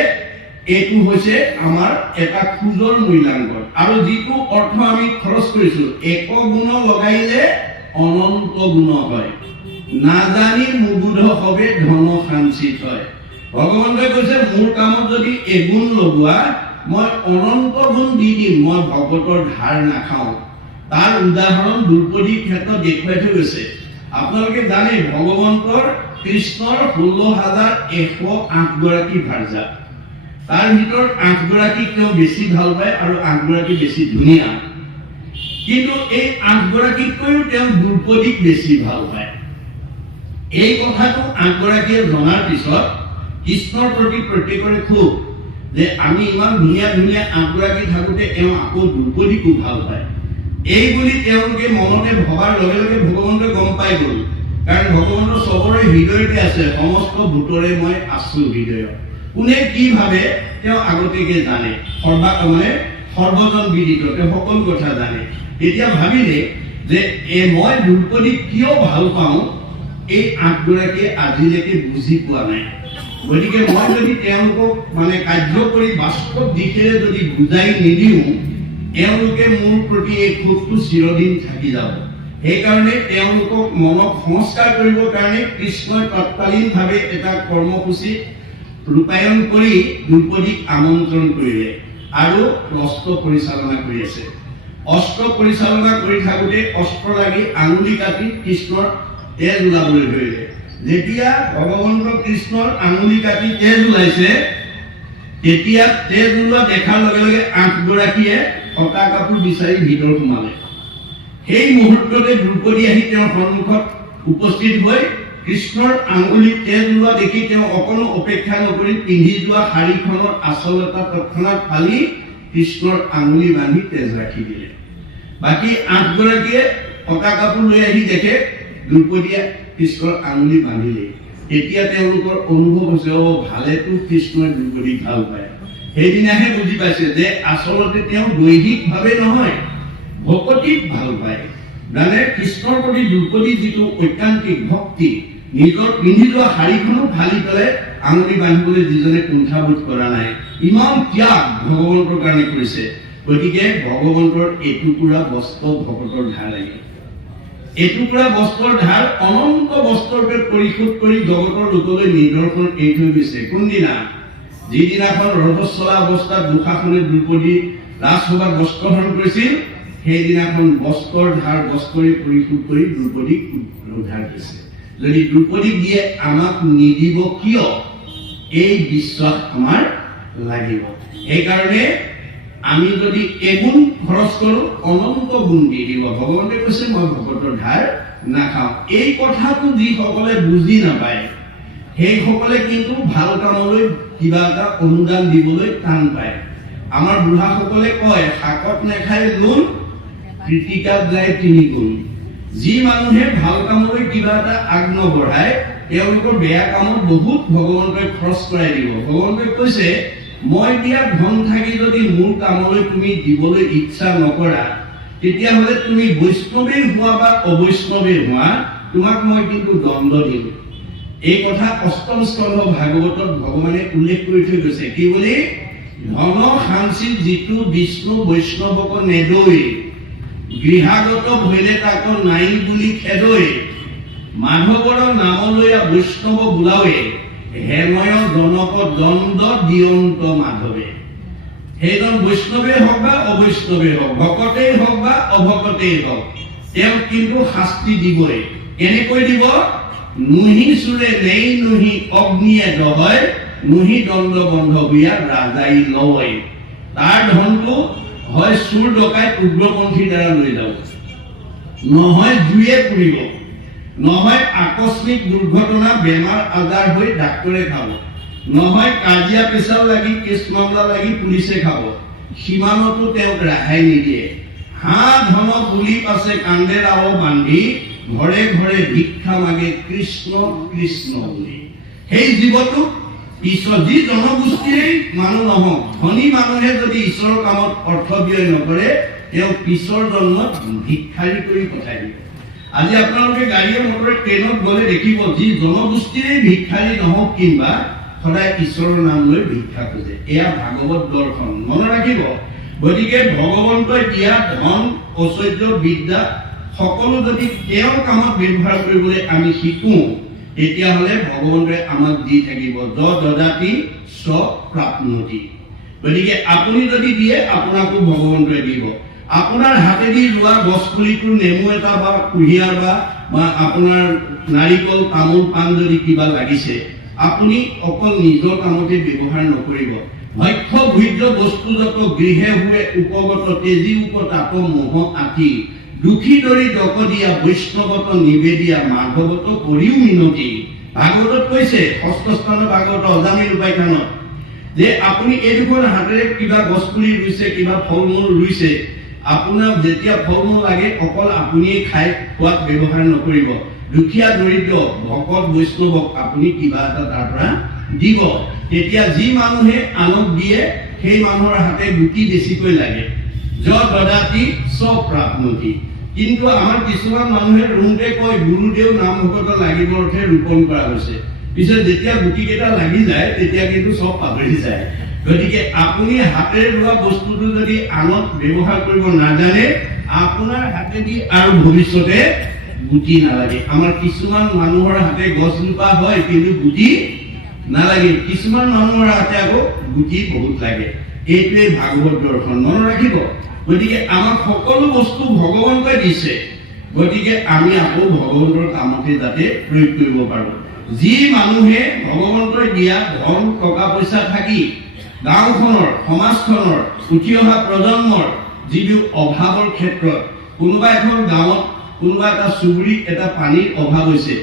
এইটো হৈছে আমাৰ এটা খোজৰ মূল্যাংকন। আৰু যিটো অৰ্থ আমি খৰচ কৰিছোঁ এক গুণ লগাইলে অনন্ত গুণ হয় নাজানি মুবুধ হবে ধন সঞ্চিত হয়। ভগৱন্তই কৈছে মোৰ কামত যদি এগুণ লগোৱা মই অনন্ত গুণ দি দিম, মই ভগৱতৰ ধাৰ নাখাওঁ। তাৰ উদাহৰণ দ্ৰৌপদীৰ ক্ষেত্ৰত দেখুৱাই থৈ গৈছে। আপোনালোকে জানে ভগৱন্তৰ কৃষ্ণৰ 16,108 গৰাকী ভাৰ্যা, তাৰ ভিতৰত 8 গৰাকীক তেওঁ বেছি ভাল পায় আৰু 8 গৰাকী বেছি ধুনীয়া। কিন্তু এই 8 গৰাকীতকৈও তেওঁ দ্ৰৌপদীক বেছি ভাল পায়। এই কথাটো 8 গৰাকীয়ে জনাৰ পিছত কৃষ্ণৰ প্ৰতি প্ৰত্যেকৰে ক্ষোভ যে আমি ইমান ধুনীয়া ধুনীয়া 8 গৰাকী থাকোঁতে তেওঁ আকৌ দ্ৰৌপদীকো ভাল পায়। এই বুলি তেওঁলোকে মনতে ভবাৰ লগে লগে ভগৱন্তই গম পাই গ'ল। কাৰণ ভগৱন্তৰ চবৰে হৃদয়তে আছে সমস্ত ভূতৰে মই আছো হৃদয়ত। কোনে কি ভাবে তেওঁ আগতীয়াকৈ জানে। সৰ্বজন বিদিত, তেওঁ সকলো কথা জানে। তেতিয়া ভাবিলে যে মই দ্ৰৌপদীক কিয় ভাল পাওঁ এই 8গৰাকীয়ে আজিলৈকে বুজি পোৱা নাই। গতিকে মই যদি তেওঁলোকক মানে কাৰ্যকৰী বাস্তৱ দিশেৰে যদি বুজাই নিদিওঁ, তেওঁলোকে মোৰ প্ৰতি এই ক্ষোভটো চিৰদিন থাকি যাব। সেইকাৰণে তেওঁলোকক মনক সংস্কাৰ কৰিবৰ কাৰণে কৃষ্ণই তৎকালীনভাৱে এটা কৰ্মসূচী ৰূপায়ণ কৰি দ্ৰৌপদীক আমন্ত্ৰণ কৰিলে আৰু অস্ত্ৰ পৰিচালনা কৰি আছে। অস্ত্ৰ পৰিচালনা কৰি থাকোঁতে অস্ত্ৰ লাগি আঙুলি কাটি কৃষ্ণৰ তেজ ওলাবলৈ ধৰিলে। যেতিয়া ভগৱন্ত কৃষ্ণৰ আঙুলি কাটি তেজ ওলাইছে, তেতিয়া তেজ ওলোৱা দেখাৰ লগে লগে 8গৰাকীয়ে ফটা কাপোৰ বিচাৰি ভিতৰ সোমালে। সেই মুহূৰ্ততে দ্ৰৌপদী আহি তেওঁৰ সন্মুখত উপস্থিত হৈ কৃষ্ণৰ আঙুলিত তেজ ওলোৱা দেখি তেওঁ অকণো অপেক্ষা নকৰি পিন্ধি যোৱা শাৰীখনৰ আঁচল এটা তৎক্ষণাৎ ফালি কৃষ্ণৰ আঙুলি বান্ধি তেজ ৰাখি দিলে। বাকী 8গৰাকীয়ে ফটা কাপোৰ লৈ আহি দেখে দ্ৰৌপদীয়ে কৃষ্ণৰ আঙুলি বান্ধিলে। তেতিয়া তেওঁলোকৰ অনুভৱ হৈছে, ভালেতো কৃষ্ণই দ্ৰৌপদীক ভাল পায়। সেইদিনাহে বুজি পাইছে যে আচলতে তেওঁ দৈহিকভাৱে নহয়, ভকতিক ভাল পায়। মানে কৃষ্ণৰ প্ৰতি দ্ৰৌপদীৰ যিটো ঐকান্তিক ভক্তি, নিজৰ পিন্ধি যোৱা শাৰীখনো ফালি পেলাই আঙুলি বান্ধিবলৈ যিজনে কুণ্ঠাবোধ কৰা নাই, ইমান ত্যাগ ভগৱন্তৰ কাৰণে কৰিছে। গতিকে ভগৱন্তৰ এটুকুৰা বস্ত্ৰ ভকতৰ ধাৰ লাগে। এটুকুৰা বস্ত্ৰৰ ধাৰ অনন্ত বস্ত্ৰৰূপে পৰিশোধ কৰি জগতৰ লোকলৈ নিদৰ্শন এৰি থৈ গৈছে। কোনদিনা? যিদিনাখন ৰজস্বলা অৱস্থাত দুঃশাসনে দ্ৰৌপদী ৰাজসভাত বস্ত্ৰহৰণ কৰিছিল, সেইদিনাখন বস্ত্ৰৰ ধাৰ বস্ত্ৰৰে পৰিশোধ কৰি দ্ৰৌপদীক উদ্ধাৰ কৰিছে। যদি দ্ৰৌপদীক দিয়ে, আমাক নিদিব কিয়? এই বিশ্বাস আমাৰ লাগিব। সেইকাৰণে আমি যদি এগুণ খৰচ কৰোঁ, অনন্ত গুণ দি দিব। ভগৱন্তে কৈছে, মই ভকতৰ ধাৰ নাখাওঁ। এই কথাটো যিসকলে বুজি নাপায়, সেইসকলে কিন্তু ভাল কামলৈ কিবা এটা অনুদান দিবলৈ টান পায়। আমাৰ বুঢ়াসকলে কয়, শাকত নাখায় লোণ, কৃতিকাত যায় 3 গুণ। যি মানুহে ভাল কামলৈ কিবা এটা আগ নবঢ়ায়, তেওঁলোকৰ বেয়া কামত বহুত ভগৱন্তই খৰচ কৰাই দিব। ভগৱন্তই কৈছে, মই দিয়া ধন থাকি যদি মোৰ কামলৈ তুমি দিবলৈ ইচ্ছা নকৰা, তেতিয়াহ'লে তুমি বৈষ্ণৱেই হোৱা বা অবৈষ্ণৱেই হোৱা, তোমাক মই কিন্তু দণ্ড দিম। এই কথা 8ম স্কন্ধ ভাগৱতত ভগৱানে উল্লেখ কৰি থৈ গৈছে। কি বুলি? ধন সাঞ্চিত যিটো বিষ্ণু বৈষ্ণৱক নেদৈ, গৃহাগত ভৈলে তাক নাই বুলি খেদৈ, মাধৱৰ নামলৈ বৈষ্ণৱ বোলাৱে, হেময় জনক দণ্ড দিয়ন্ত মাধৱে। সেইজন বৈষ্ণৱেই হওক বা অবৈষ্ণৱেই হওক, ভকতেই হওক বা অভকতেই হওক, তেওঁ কিন্তু শাস্তি দিবই। কেনেকৈ দিব? নুহি চুৰে নেই নুহি অগ্নিয়ে দহয়, নুহি দণ্ড বন্ধ হইয়া ৰাজাই লয়। তাৰ ধনটো হয় চুৰ ডকাইত উগ্ৰপন্থীৰ দ্বাৰা লৈ যাব, নহয় জুয়ে পুৰিব, নহয় আকস্মিক দুৰ্ঘটনা বেমাৰ আজাৰ হৈ ডাক্তৰে খাব, নহয় কাজিয়া পেচাল লাগি কেছ মামলা লাগি পুলিচে খাব। সীমানতো তেওঁক ৰেহাই নিদিয়ে। হাঁ ধন পুলি পাছে কান্দে ৰাও বান্ধি, ঘৰে ঘৰে ভিক্ষা মাগে কৃষ্ণ কৃষ্ণ বুলি। সেই জীৱটোক ঈশ্বৰ, যি জনগোষ্ঠীৰে মানুহ নহওক, ধনী মানুহে যদি ঈশ্বৰৰ কামত অৰ্থ ব্যয় নকৰে, তেওঁ পিছৰ জন্মত ভিক্ষাৰী কৰি পঠাই দিব। আজি আপোনালোকে গাড়ীয়ে মটৰে ট্ৰেইনত গ'লে দেখিব, যি জনগোষ্ঠীৰে ভিক্ষাৰী নহওক কিংবা সদায় ঈশ্বৰৰ নাম লৈ ভিক্ষা খোজে। এয়া ভাগৱত দৰ্শন, মনত ৰাখিব। গতিকে ভগৱন্তই দিয়া ধন, ঐশ্বৰ্য, বিদ্যা সকলো যদি তেওঁৰ কামত ব্যৱহাৰ কৰিবলৈ আমি শিকো, তেতিয়াহ'লে ভগৱন্তই আমাক দি থাকিব। দদাতি স প্ৰাপ্নোতি। গতিকে আপুনি যদি দিয়ে, আপোনাকো ভগৱন্তই দিব। আপোনাৰ হাতেদি ৰোৱা গছ পুলিটোৰ নেমু এটা বা কুঁহিয়াৰ বা আপোনাৰ নাৰিকল, তামোল, পাণ যদি কিবা লাগিছে, আপুনি অকল নিজৰ কামতে ব্যৱহাৰ নকৰিব। ভক্ষ্য ভোজ্য বস্তুজাত গৃহে হুৱে উপগত, তেজী উপতাপ মোহ আতি, দুখী দৰি দক দিয়া বৈষ্ণৱত নিবেদিয়া, মাধৱত কৰিও মিনতি। ভাগৱতত কৈছে, 6ষ্ঠ স্থানৰ ভাগৱত অজামিল উপাখ্যানত, যে আপুনি এইডোখৰ হাতেৰে কিবা গছ পুলি ৰুইছে, কিবা ফল মূল ৰুইছে, আপোনাক যেতিয়া ফল মূল লাগে অকল আপুনিয়ে খাই খোৱাত ব্যৱহাৰ নকৰিব। দুখীয়া দৰিদ্ৰ ভকত বৈষ্ণৱক আপুনি কিবা এটা তাৰ পৰা দিব। তেতিয়া যি মানুহে আনক দিয়ে, সেই মানুহৰ হাতে গুটি বেছিকৈ লাগে। য'ত দদাতি চব প্ৰাপ্নতি। কিন্তু আমাৰ কিছুমান মানুহে ৰুমতে কয় গুৰুদেৱ নামভকত লাগিব অৰ্থে ৰোপণ কৰা হৈছে। পিছত যেতিয়া গুটি কেইটা লাগি যায় তেতিয়া কিন্তু চব পাহৰি যায়। গতিকে আপুনি হাতেৰে ৰোৱা বস্তুটো যদি আনত ব্যৱহাৰ কৰিব নাজানে আপোনাৰ হাতেদি আৰু ভৱিষ্যতে গুটি নালাগে। আমাৰ কিছুমান মানুহৰ হাতে গছজোপা হয় কিন্তু গুটি নালাগে, কিছুমান মানুহৰ হাতে আকৌ গুটি বহুত লাগে। এইটোৱে ভাগৱত দৰ্শন, মনত ৰাখিব। গতিকে আমাক সকলো বস্তু ভগৱন্তই দিছে, গতিকে আমি আকৌ ভগৱন্তৰ কামতে যাতে প্ৰয়োগ কৰিব পাৰোঁ। যি মানুহে ভগৱন্তই দিয়া ধন টকা পইচা থাকি গাঁওখনৰ সমাজখনৰ উঠি অহা প্ৰজন্মৰ যিবোৰ অভাৱৰ ক্ষেত্ৰত কোনোবা এখন গাঁৱত কোনোবা এটা চুবুৰীত এটা পানীৰ অভাৱ হৈছে,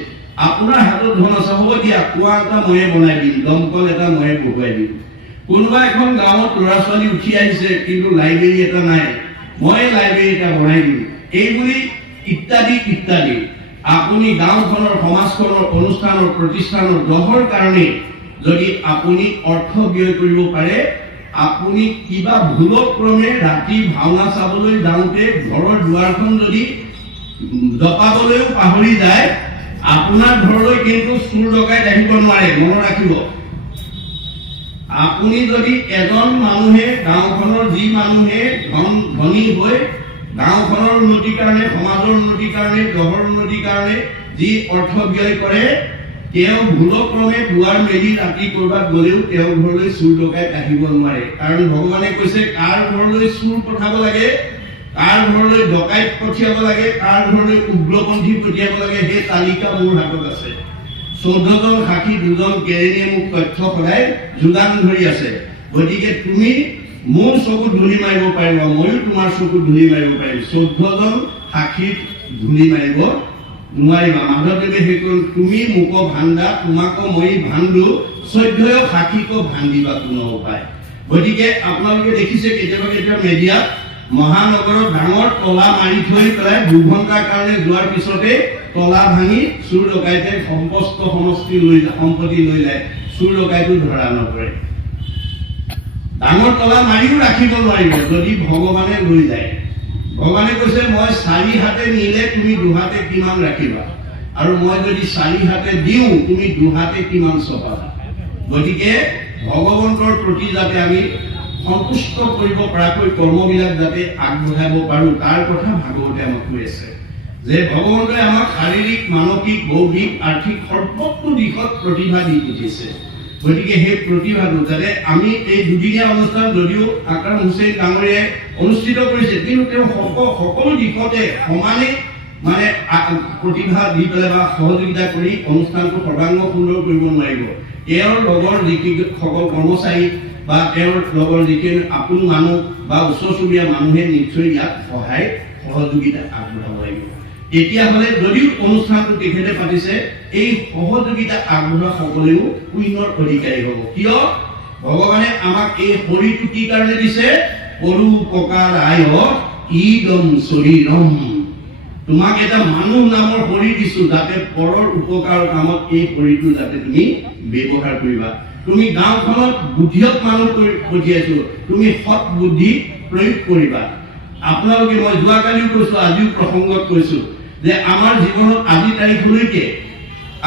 আপোনাৰ হাতত ধন আছে, হ'ব দিয়া কুঁৱা এটা ময়ে বনাই দিম, দমকল এটা ময়ে বহুৱাই দিম। কোনোবা এখন গাঁৱত ল'ৰা ছোৱালী উঠি আহিছে কিন্তু লাইব্ৰেৰী এটা নাই, মই লাইব্ৰেৰী এটা বনাই দিম। এইবুলি ইত্যাদি ইত্যাদি আপুনি গাঁওখনৰ সমাজখনৰ অনুষ্ঠানৰ প্ৰতিষ্ঠানৰ দহৰ কাৰণে যদি আপুনি অৰ্থ ব্যয় কৰিব পাৰে, আপুনি কিবা ভুলক্ৰমে ৰাতি ভাওনা চাবলৈ যাওঁতে ঘৰৰ দুৱাৰখন যদি দপাবলৈও পাহৰি যায়, আপোনাৰ ঘৰলৈ কিন্তু চুৰ ডকাইত আহিব নোৱাৰে, মনত ৰাখিব। আপুনি যদি এজন মানুহে গাঁওখনৰ যি মানুহে ধনী হৈ গাঁওখনৰ উন্নতিৰ কাৰণে সমাজৰ উন্নতিৰ কাৰণে দহৰ উন্নতিৰ কাৰণে যি অৰ্থ ব্যয় কৰে, তেওঁ ভুলক্ৰমে দুৱাৰ মেলি ৰাতি কৰবাত গলেও তেওঁৰ ঘৰলৈ চুৰ ডকাইত আহিব নোৱাৰে। কাৰণ ভগৱানে কৈছে কাৰ ঘৰলৈ চুৰ পঠাব লাগে, কাৰ ঘৰলৈ ডকাইত পঠিয়াব লাগে, কাৰ ঘৰলৈ উগ্ৰপন্থী পঠিয়াব লাগে, সেই তালিকা মোৰ হাতত আছে। 14 জন সাক্ষী 2 জন কেৰেণীয়ে মোক তথ্য সদায় যোগান ধৰি আছে। গতিকে তুমি মোৰ চকুত ধূলি মাৰিব পাৰিবা, ময়ো তোমাৰ চকুত ধূলি মাৰিব পাৰিম, 14 জন সাক্ষীত ধূলি মাৰিব নোৱাৰিবা। মাধৱদেৱে সেই তুমি মোক ভাণ্ডা তোমাকো মই ভাণ্ডো 14 সাক্ষীকো ভাণ্ডিবা কোনো উপায়। গতিকে আপোনালোকে দেখিছে কেতিয়াবা কেতিয়াবা মেডিয়াত মহানগৰত ডাঙৰ তলা মাৰি থৈ পেলাই 2 ঘণ্টাৰ কাৰণে যোৱাৰ পিছতে তলা ভাঙি চুৰ ডকাইতে সমস্ত সম্পত্তি লৈ যায়, চুৰ ডকাইতো ধৰা নপৰে। ডাঙৰ তলা মাৰিও ৰাখিব নোৱাৰিব যদি ভগৱানে লৈ যায়। ভগৱানে কৈছে মই 4 হাতে নিলে তুমি 2 হাতে কিমান ৰাখিবা, আৰু মই যদি 4 হাতে দিওঁ তুমি 2 হাতে কিমান চপাবা। গতিকে ভগৱন্তৰ প্ৰতি যাতে আমি সন্তুষ্ট কৰিব পৰাকৈ কৰ্মবিলাক যাতে আগবঢ়াব পাৰোঁ তাৰ কথা ভাগৱতে আমাক কৈ আছে যে ভগৱন্তই আমাক শাৰীৰিক মানসিক বৌদ্ধিক আৰ্থিক সৰ্বত্ৰ দিশত প্ৰতিভা দি পঠিয়াইছে। গতিকে সেই প্ৰতিভাটো যাতে আমি এই দুদিনীয়া অনুষ্ঠান যদিও আকৰাম হুছেইন ডাঙৰীয়াই অনুষ্ঠিত কৰিছে, কিন্তু তেওঁ সকলো দিশতে সমানে মানে প্ৰতিভা দি পেলাই বা সহযোগিতা কৰি অনুষ্ঠানটো সৰ্বাংগ সুন্দৰ কৰিব নোৱাৰিব। তেওঁৰ লগৰ যিসকল কৰ্মচাৰী বা তেওঁৰ লগৰ যিখিনি আপোন মানুহ বা ওচৰ চুবুৰীয়া মানুহে নিশ্চয় ইয়াত সহায় সহযোগিতা আগবঢ়াব লাগিব। তেতিয়াহ'লে যদিও অনুষ্ঠানটো তেখেতে পাতিছে, এই সহযোগিতা আগবঢ়োৱা সকলেও পুণ্যৰ অধিকাৰী হ'ব। কিয়? ভগৱানে আমাক এই শৰীৰটো কি কাৰণে দিছে? পৰোপকাৰায় ইদম শৰীৰম। তোমাক এটা মানুহ নামৰ শৰীৰ দিছো যাতে পৰৰ উপকাৰৰ কামত এই শৰীৰটো যাতে তুমি ব্যৱহাৰ কৰিবা। তুমি গাঁওখনত বুদ্ধিয়ক মানুহ পঠিয়াইছো, তুমি সৎ বুদ্ধি প্ৰয়োগ কৰিবা। আপোনালোকে মই যোৱাকালিও কৈছো, আজিও প্ৰসংগত কৈছো যে আমাৰ জীৱনত আজি তাৰিখলৈকে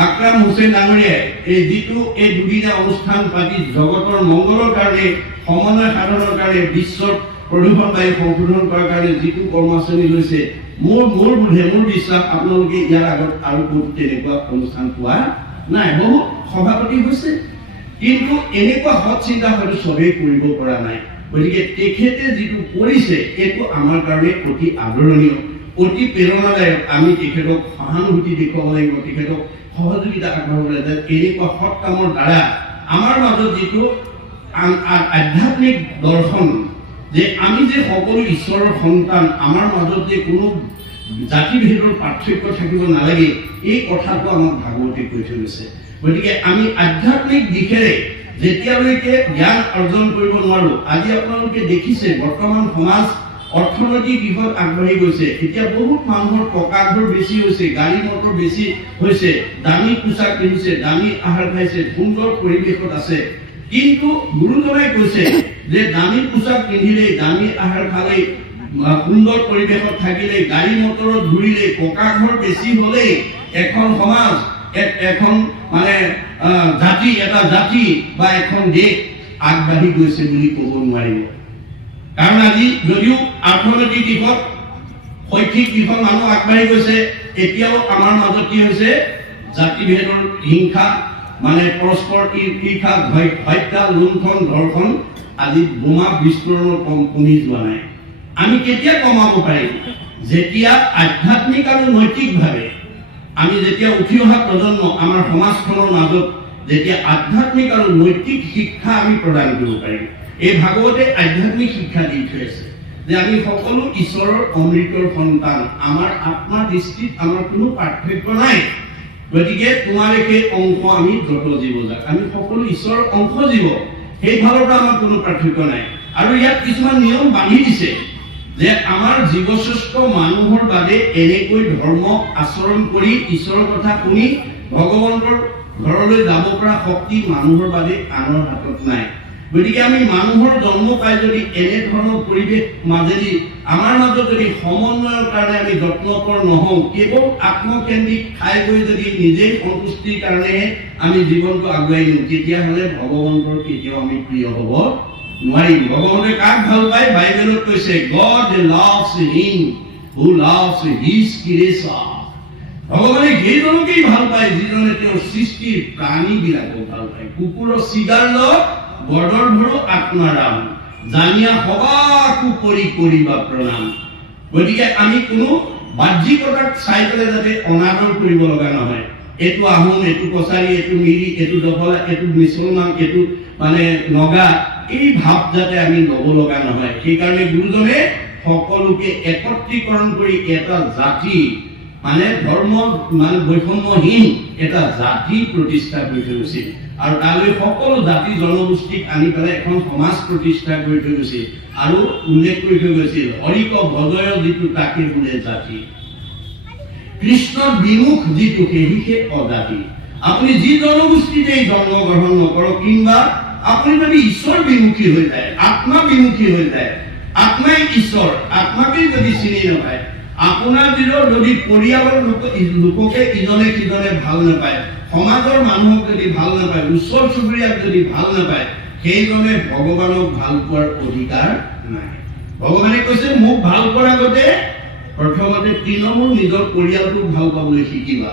আকৰাম হুছেইন ডাঙৰীয়াই এই দুদিনীয়া অনুষ্ঠান পাতি জগতৰ মংগলৰ কাৰণে সমন্বয় সাধনৰ কাৰণে বিশ্বৰ প্ৰদূষণ বায়ু সংশোধন কৰাৰ কাৰণে যিটো কৰ্মাচনি লৈছে, মোৰ বোধে মোৰ বিশ্বাস আপোনালোকে ইয়াৰ আগত আৰু ক'ত তেনেকুৱা অনুষ্ঠান পোৱা নাই। বহুত সভাপতি হৈছে কিন্তু এনেকুৱা সৎ চিন্তা হয়তো চবেই কৰিব পৰা নাই। গতিকে তেখেতে যিটো কৰিছে এইটো আমাৰ কাৰণে অতি আদৰণীয়, অতি প্ৰেৰণাদায়ক। আমি তেখেতক সহানুভূতি দেখুৱাব লাগিব, তেখেতক সহযোগিতা আগবঢ়াব লাগিব। এনেকুৱা সৎ কামৰ দ্বাৰা আমাৰ মাজত যিটো আধ্যাত্মিক দৰ্শন যে আমি যে সকলো ঈশ্বৰৰ সন্তান, আমাৰ মাজত যে কোনো জাতি ভেদৰ পাৰ্থক্য থাকিব নালাগে, এই কথাটো আমাক ভাগৱতে কৈ থৈ গৈছে। গতিকে আমি আধ্যাত্মিক দিশেৰে যেতিয়ালৈকে জ্ঞান অৰ্জন কৰিব নোৱাৰো, আজি আপোনালোকে দেখিছে বৰ্তমান সমাজ অৰ্থনৈতিক দিশত আগবাঢ়ি গৈছে। এতিয়া বহুত মানুহৰ টকা ঘৰ বেছি হৈছে, গাড়ী মটৰ বেছি হৈছে, দামী পোছাক পিন্ধিছে, দামী আহাৰ খাইছে, সুন্দৰ পৰিৱেশত আছে, কিন্তু গুৰুজনাই কৈছে যে দামী পোছাক পিন্ধিলে, দামী আহাৰ খালে, সুন্দৰ পৰিৱেশত থাকিলে, গাড়ী মটৰত ঘূৰিলে, পকা ঘৰ বেছি হলে এখন সমাজ, এখন মানে জাতি, এটা জাতি বা এখন দেশ আগবাঢ়ি গৈছে বুলি ক'ব নোৱাৰিব। কাৰণ আজি যদিও অৰ্থনৈতিক দিশত, শৈক্ষিক দিশত মানুহ আগবাঢ়ি গৈছে, এতিয়াও আমাৰ মাজত কি হৈছে, জাতিভেদৰ হিংসা, মানে পৰস্পৰ ঈৰ্ষা, হত্যা, লুণ্ঠন, ধৰ্ষণ, আজি বোমা বিস্ফোৰণৰ কমি যোৱা নাই। আমি কেতিয়া কমাব পাৰিম? যেতিয়া আধ্যাত্মিক আৰু নৈতিকভাৱে আমি যেতিয়া উঠি অহা প্ৰজন্ম, আমাৰ সমাজখনৰ মাজত যেতিয়া আধ্যাত্মিক আৰু নৈতিক শিক্ষা আমি প্ৰদান কৰিব পাৰিম। এই ভাগৱতে আধ্যাত্মিক শিক্ষা দি থৈ আছে যে আমি সকলো ঈশ্বৰৰ অমৃতৰ সন্তান, আমাৰ আত্মা দৃষ্টিত আমাৰ কোনো পাৰ্থক্য নাই। গতিকে তোমালোকে অংশ, আমি যত জীৱ যাক, আমি সকলো ঈশ্বৰৰ অংশ জীৱ, সেই ফালৰ পৰা আমাৰ কোনো পাৰ্থক্য নাই। আৰু ইয়াত কিছুমান নিয়ম বান্ধি দিছে যে আমাৰ জীৱশ্ৰেষ্ঠ মানুহৰ বাদে এনেকৈ ধৰ্ম আচৰণ কৰি ঈশ্বৰৰ কথা শুনি ভগৱন্তৰ ঘৰলৈ যাব পৰা শক্তি মানুহৰ বাদে আনৰ হাতত নাই। গতিকে আমি মানুহৰ জন্ম পাই যদি এনে ধৰণৰ পৰিৱেশ মাজেদি আমাৰ মাজত যদি সমন্বয়ৰ কাৰণে আমি যত্নপৰ নহওঁ, কেৱল আত্মকেন্দ্ৰিক খাই গৈ যদি নিজেই সন্তুষ্টিৰ কাৰণেহে আমি জীৱনটো আগুৱাই নিওঁ, তেতিয়াহ'লে ভগৱন্তৰ কেতিয়াও আমি প্ৰিয় হ'ব নোৱাৰিম। ভগৱন্তে কাক ভাল পায়? বাইবেলত কৈছে, God loves him who loves his creation. ভগৱানে সেইজনকেই ভাল পায় যিজনে তেওঁৰ সৃষ্টিৰ প্ৰাণীবিলাকক ভাল পায়। কুকুৰৰ চিগাৰ বৰ্ডৰ ধৰো আত্মাৰাম, জানিয়া সবাকো কৰিবা প্ৰণাম। গতিকে আমি কোনো বাহ্যিকতাক চাই পেলাই যাতে অনাদৰ কৰিব লগা নহয়। এইটো আহোম, এইটো কছাৰী, এইটো মিৰি, এইটো দফলা, এইটো মুছলমান, এইটো মানে নগা, এই ভাৱ যাতে আমি ল'ব লগা নহয়। সেইকাৰণে গুৰুজনে সকলোকে একত্ৰীকৰণ কৰি এটা জাতি, মানে ধৰ্ম মানে বৈষম্যহীন এটা জাতি প্ৰতিষ্ঠা কৰি থৈ গৈছিল। আৰু তালৈ সকলো জাতি জনগোষ্ঠীক আনি পেলাই এখন সমাজ প্ৰতিষ্ঠা কৰি থৈ গৈছিল। আৰু উল্লেখ কৰি থৈ গৈছিল, হৰিক ভজয় যিটো তাকে বোলে জাতি, কৃষ্ণৰ বিমুখ যিটো সেহিকে অজাতি। আপুনি যি জনগোষ্ঠীতেই জন্মগ্ৰহণ নকৰক, কিংবা আপুনি যদি ঈশ্বৰ বিমুখী হৈ যায়, আত্মা বিমুখী হৈ যায়, আত্মাই ঈশ্বৰ, আত্মাকেই যদি চিনি নাপায়, আপোনাৰ যদি পৰিয়ালৰ লোককে ইজনে সিজনে ভাল নাপায়, সমাজৰ মানুহক যদি ভাল নাপায়, ওচৰ চুবুৰীয়াক যদি ভাল নাপায়, সেইজনে ভগৱানক ভাল পোৱাৰ অধিকাৰ নাই। ভগৱানে কৈছে, মোক ভাল কৰাৰ আগতে প্ৰথমতে তৃণমূল নিজৰ পৰিয়ালটোক ভাল পাবলৈ শিকিবা।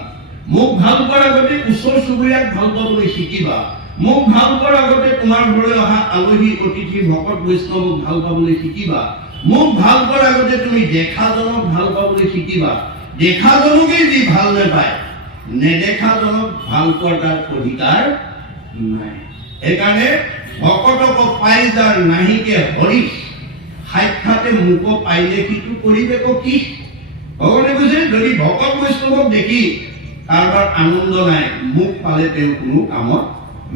মোক ভাল কৰাৰ আগতে ওচৰ চুবুৰীয়াক ভাল পাবলৈ শিকিবা। মোক ভাল কৰাৰ আগতে তোমাৰ ঘৰলৈ অহা আলহী অতিথি ভকত বৈষ্ণৱক ভাল পাবলৈ শিকিবা। মোক ভাল কৰাৰ আগতে তুমি দেখাজনক ভাল পাবলৈ শিকিবা। দেখাজনকেই যি ভাল নাপায়, নেদেখাজনক ভাল পোৱাৰ তাৰ অধিকাৰ নাই। সেইকাৰণে ভকতক পাই যাৰ নাহিকে হৰিশ, সাক্ষাতে মোক পাইলে সিটো কৰিবেক কি? ভগৱানে কৈছে, যদি ভকত বৈষ্ণৱক দেখি কাৰোবাৰ আনন্দ নাই, মোক পালে তেওঁ কোনো কামত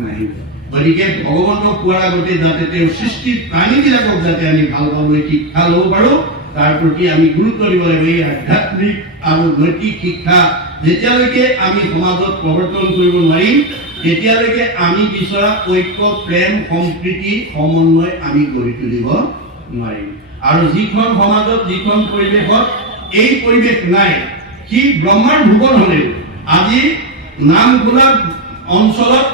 নাহিব। গতিকে ভগৱন্তক পোৱাৰ আগতে যাতে তেওঁৰ সৃষ্টিৰ প্ৰাণীবিলাকক যাতে আমি ভাল পাবলৈ শিক্ষা ল'ব পাৰোঁ, তাৰ প্ৰতি আমি গুৰুত্ব দিব লাগিব। এই আধ্যাত্মিক আৰু নৈতিক শিক্ষা যেতিয়ালৈকে আমি সমাজত প্ৰৱৰ্তন কৰিব নোৱাৰিম, তেতিয়ালৈকে আমি বিচৰা ঐক্য, প্ৰেম, সম্প্ৰীতি, সমন্বয় আমি গঢ়ি তুলিব নোৱাৰিম। আৰু যিখন সমাজত, যিখন পৰিৱেশত এই পৰিৱেশ নাই, সি ব্ৰহ্মাৰ ভুৱন হ'লেও আজি নামঘোলা অঞ্চলত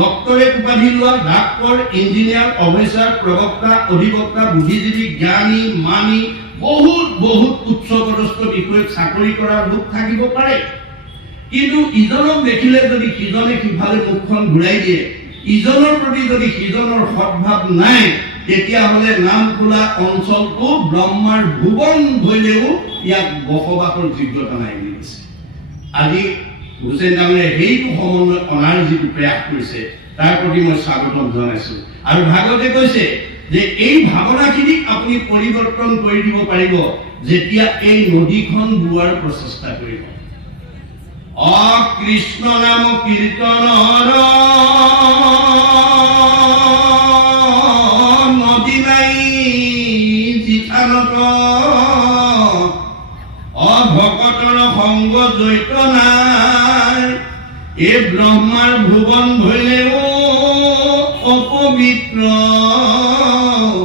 ডক্টৰেট উপাধি লোৱা ডাক্তৰ, ইঞ্জিনিয়াৰ, অফিচাৰ, প্ৰবক্তা, অধিবক্তা, বুদ্ধিজীৱী, জ্ঞানী, মানি, বহুত উচ্চপদস্থ বিষয়ত চাকৰি কৰা লোক থাকিব পাৰে। কিন্তু ইজনক দেখিলে যদি সিজনে সিফালে মুখখন ঘূৰাই দিয়ে, ইজনৰ প্ৰতি যদি সিজনৰ সদ্ভাৱ নাই, তেতিয়াহ'লে নামখোলা অঞ্চলটো ব্ৰহ্মাৰ ভুৱন হৈলেও ইয়াক বসবাসৰ যোগ্যতা নাই বুলি কৈছে। আজি হুছেইন ডাঙৰীয়াই সেইটো সমন্বয় অনাৰ যিটো প্ৰয়াস কৰিছে, তাৰ প্ৰতি মই স্বাগতম জনাইছো। আৰু ভাগৱতে কৈছে যে এই ভাৱনাখিনিক আপুনি পৰিৱৰ্তন কৰি দিব পাৰিব যেতিয়া এই নদীখন বোৱাৰ প্ৰচেষ্টা কৰিব। কৃষ্ণ নাম কীৰ্তনৰ নদী নাই জিঠানত, ভকতৰ সংগ জৈত নাই, এই ব্ৰহ্মাৰ ভুৱন ধৰিলেও পবিত্ৰ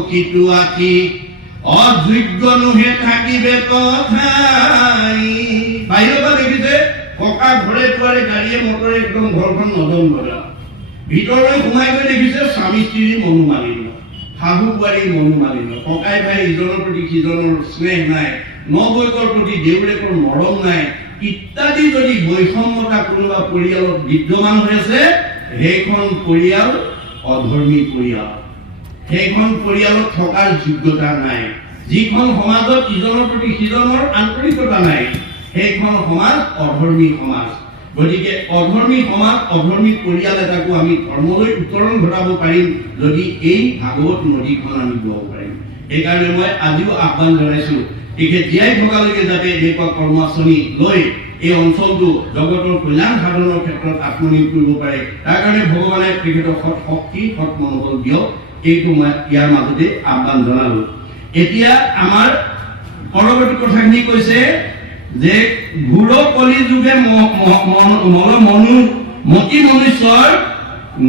কিটো আঁকি অযোগ্য নোহে থাকিবে তথাই বাহিৰৰ পৰা দেখিছে ককা ঘৰে দুৱাৰে গাড়ীয়ে মটৰে একদম ঘৰখন নদন বদন ভিতৰলৈ সোমাই গৈ দেখিছে স্বামী স্ত্ৰীৰ মনোমালিন্য শাহু বোৱাৰীৰ মনোমালিন্য ককাই ভাই ইজনৰ প্ৰতি সিজনৰ স্নেহ নাই নবৈকৰ প্ৰতি দেউৰেকৰ মৰম নাই ইত্যাদি যদি বৈষম্যতা কোনোবা পৰিয়ালত বিদ্যমান হৈ আছে সেইখন পৰিয়াল অধৰ্মী পৰিয়াল সেইখন পৰিয়ালত থকাৰ যোগ্যতা নাই যিখন সমাজত ইজনৰ প্ৰতি সিজনৰ আন্তৰিকতা নাই সেইখন সমাজ অধৰ্মী সমাজ গতিকে অধৰ্মী সমাজ অধৰ্মী পৰিয়াল এটাকো আমি ধৰ্মলৈ উত্তৰণ ঘটাব পাৰিম যদি এই ভাগৱত নদীখন আমি ল'ব পাৰিম সেইকাৰণে মই আজিও আহ্বান জনাইছো তেখেত জীয়াই থকালৈকে যাতে এনেকুৱা কৰ্মাচনি লৈ এই অঞ্চলটো জগতৰ কল্যাণ সাধনৰ ক্ষেত্ৰত আত্মনিয়োগ কৰিব পাৰে তাৰ কাৰণে ভগৱানে তেখেতক সৎ শক্তি সৎ মনোবল দিয়ক এইটো মই ইয়াৰ মাজতে আহ্বান জনালো এতিয়া আমাৰ পৰৱৰ্তী কথাখিনি কৈছে যে ঘূৰ কলি যুগে মতি মনুষ্যৰ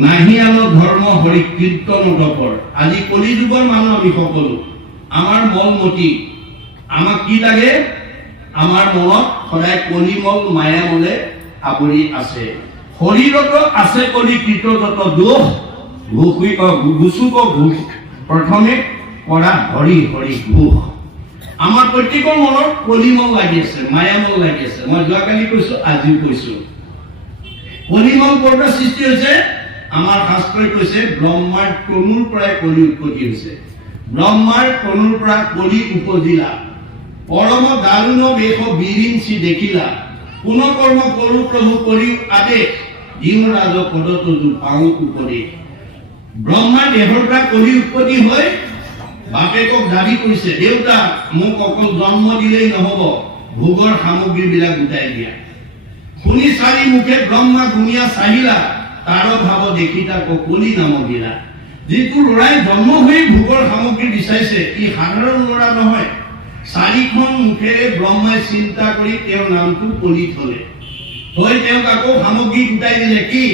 নাহি আন ধৰ্ম হৰি কীৰ্তন তপৰ আজি কলি যুগৰ মানুহ আমি সকলো আমাৰ মল মতি আমাক কি লাগে আমাৰ মনত সদায় কলিমল মায়ামলে আৱৰি আছে শৰীৰত আছে কলি কৃতযত দোষ ঘুচুক ঘোষ প্ৰথমে কৰা হৰি হৰি ঘোষ আমাৰ প্ৰত্যেকৰ মনত কলিমল লাগি আছে মায়ামল লাগি আছে মই যোৱাকালি কৈছো আজিও কৈছো কলিমল ক'ৰ সৃষ্টি হৈছে আমাৰ শাস্ত্ৰই কৈছে ব্ৰহ্মাৰ তনুৰ পৰাই কলি উৎপত্তি হৈছে ব্ৰহ্মাৰ তনুৰ পৰা কলি উপজিলা পৰম দাৰুণ বেশ বিৰিঞ্চি দেখিলা পুন কৰ্ম কৰো প্ৰভু কৰি আদেশ দিন ৰাজ পদত পাওঁ উপদেশ ব্ৰহ্মাৰ দেহৰ পৰা কলি উৎপত্তি হৈ বাপেকক দাবী কৰিছে দেউতা মোক অকল জন্ম দিলেই নহব ভোগৰ সামগ্ৰীবিলাক গোটাই দিয়া শুনি চাৰি মুখে ব্ৰহ্মা গুণিয়া চাহিলা তাৰ ভাৱ দেখি তাক কলি নাম দিলা যিটো ল'ৰাই জন্ম হৈ ভোগৰ সামগ্ৰী বিচাৰিছে ই সাধাৰণ ল'ৰা নহয় চাৰিখন মুখেৰে ব্ৰহ্মাই চিন্তা কৰি তেওঁৰ নামটো কলি থলে থৈ তেওঁক আকৌ সামগ্ৰী গোটাই দিলে কি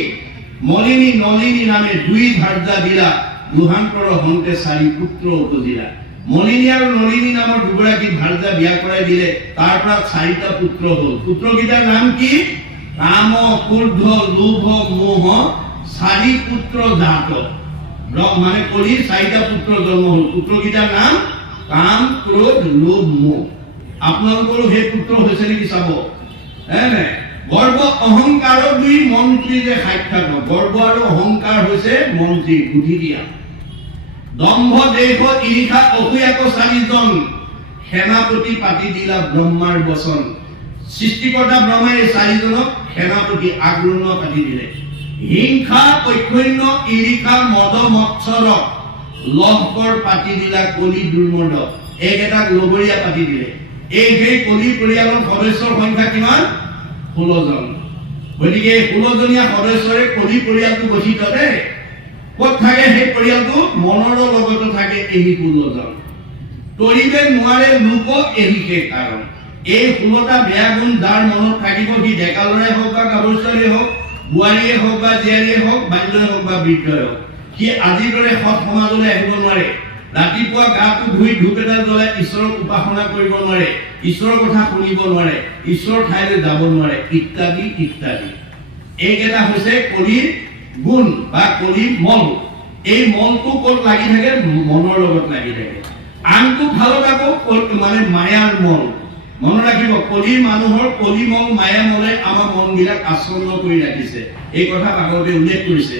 মলিনী নলিনী নামে দুই ভাৰ্যা দিলা দুহান্তৰ হন্তে চাৰি পুত্ৰ উপজিলা মলিনী আৰু নলিনী নামৰ দুগৰাকী ভাৰ্যা বিয়া কৰাই দিলে তাৰ পৰা চাৰিটা পুত্ৰ হ'ল পুত্ৰকেইটাৰ নাম কি কাম ক্ৰোধ লোভ মোহ চাৰি পুত্ৰ জাত মানে কলিৰ চাৰিটা পুত্ৰ জন্ম হ'ল পুত্ৰকেইটাৰ নাম কাম ক্ৰোধ লোভ মোহ আপোনালোকৰো সেই পুত্ৰ হৈছে নেকি চাব গৰ্ব অহংকাৰ দুই মন্ত্ৰী যে সাক্ষাৎ গৰ্ব আৰু অহংকাৰ হৈছে মন্ত্ৰী বুদ্ধি দিয়া দম্ভ দেশ ঈৰ্ষা অসূয়াক চাৰিজন সেনাপতি পাতি দিলা ব্ৰহ্মাৰ বচন সৃষ্টিকৰ্তা ব্ৰহ্মাই এই চাৰিজনক সেনাপতি আগ্ৰহ পাতি দিলে হিংসা অক্ষন্য ঈৰ্ষা মদ মৎসৰ লহকৰ পাতি দিলা কলি দুৰ্মদ এইকেইটাক লগৰীয়া পাতি দিলে এই সেই কলি পৰিয়ালৰ সদস্যৰ সংখ্যা কিমান 16 জন গতিকে 16 জনীয়া সদস্যৰে কলি পৰিয়ালটো গঠিত দেই ক'ত থাকে সেই পৰিয়ালটো মনৰ লগতো থাকে এই 16 জন তৰিবে নোৱাৰে লোক এই সেই কাৰণ এই 16টা বেয়া গুণ যাৰ মনত থাকিব সি ডেকা ল'ৰাই হওক বা গাভৰু ছোৱালীয়ে হওক বোৱাৰীয়ে হওক বা জীয়াৰীয়ে হওক বাল্যই হওক বা বৃদ্ধই হওক সি আজিৰ দৰে সৎ সমাজলৈ আহিব নোৱাৰে ৰাতিপুৱা গাটো ধুই ধূপ এডাল জ্বলাই ঈশ্বৰক উপাসনা কৰিব নোৱাৰে ঈশ্বৰৰ কথা শুনিব নোৱাৰে ঈশ্বৰৰ ঠাইলৈ যাব নোৱাৰে ইত্যাদি ইত্যাদি এইকেইটা হৈছে কলিৰ গুণ বা কলিৰ মল এই মলটো ক'ত লাগি থাকে মনৰ লগত লাগি থাকে আনটো ফালত আকৌ মানে মায়াৰ মল মনত ৰাখিব কলিৰ মানুহৰ কলিমল মায়া মলে আমাৰ মনবিলাক আচ্ছন্ন কৰি ৰাখিছে এই কথা ভাগৱতে উল্লেখ কৰিছে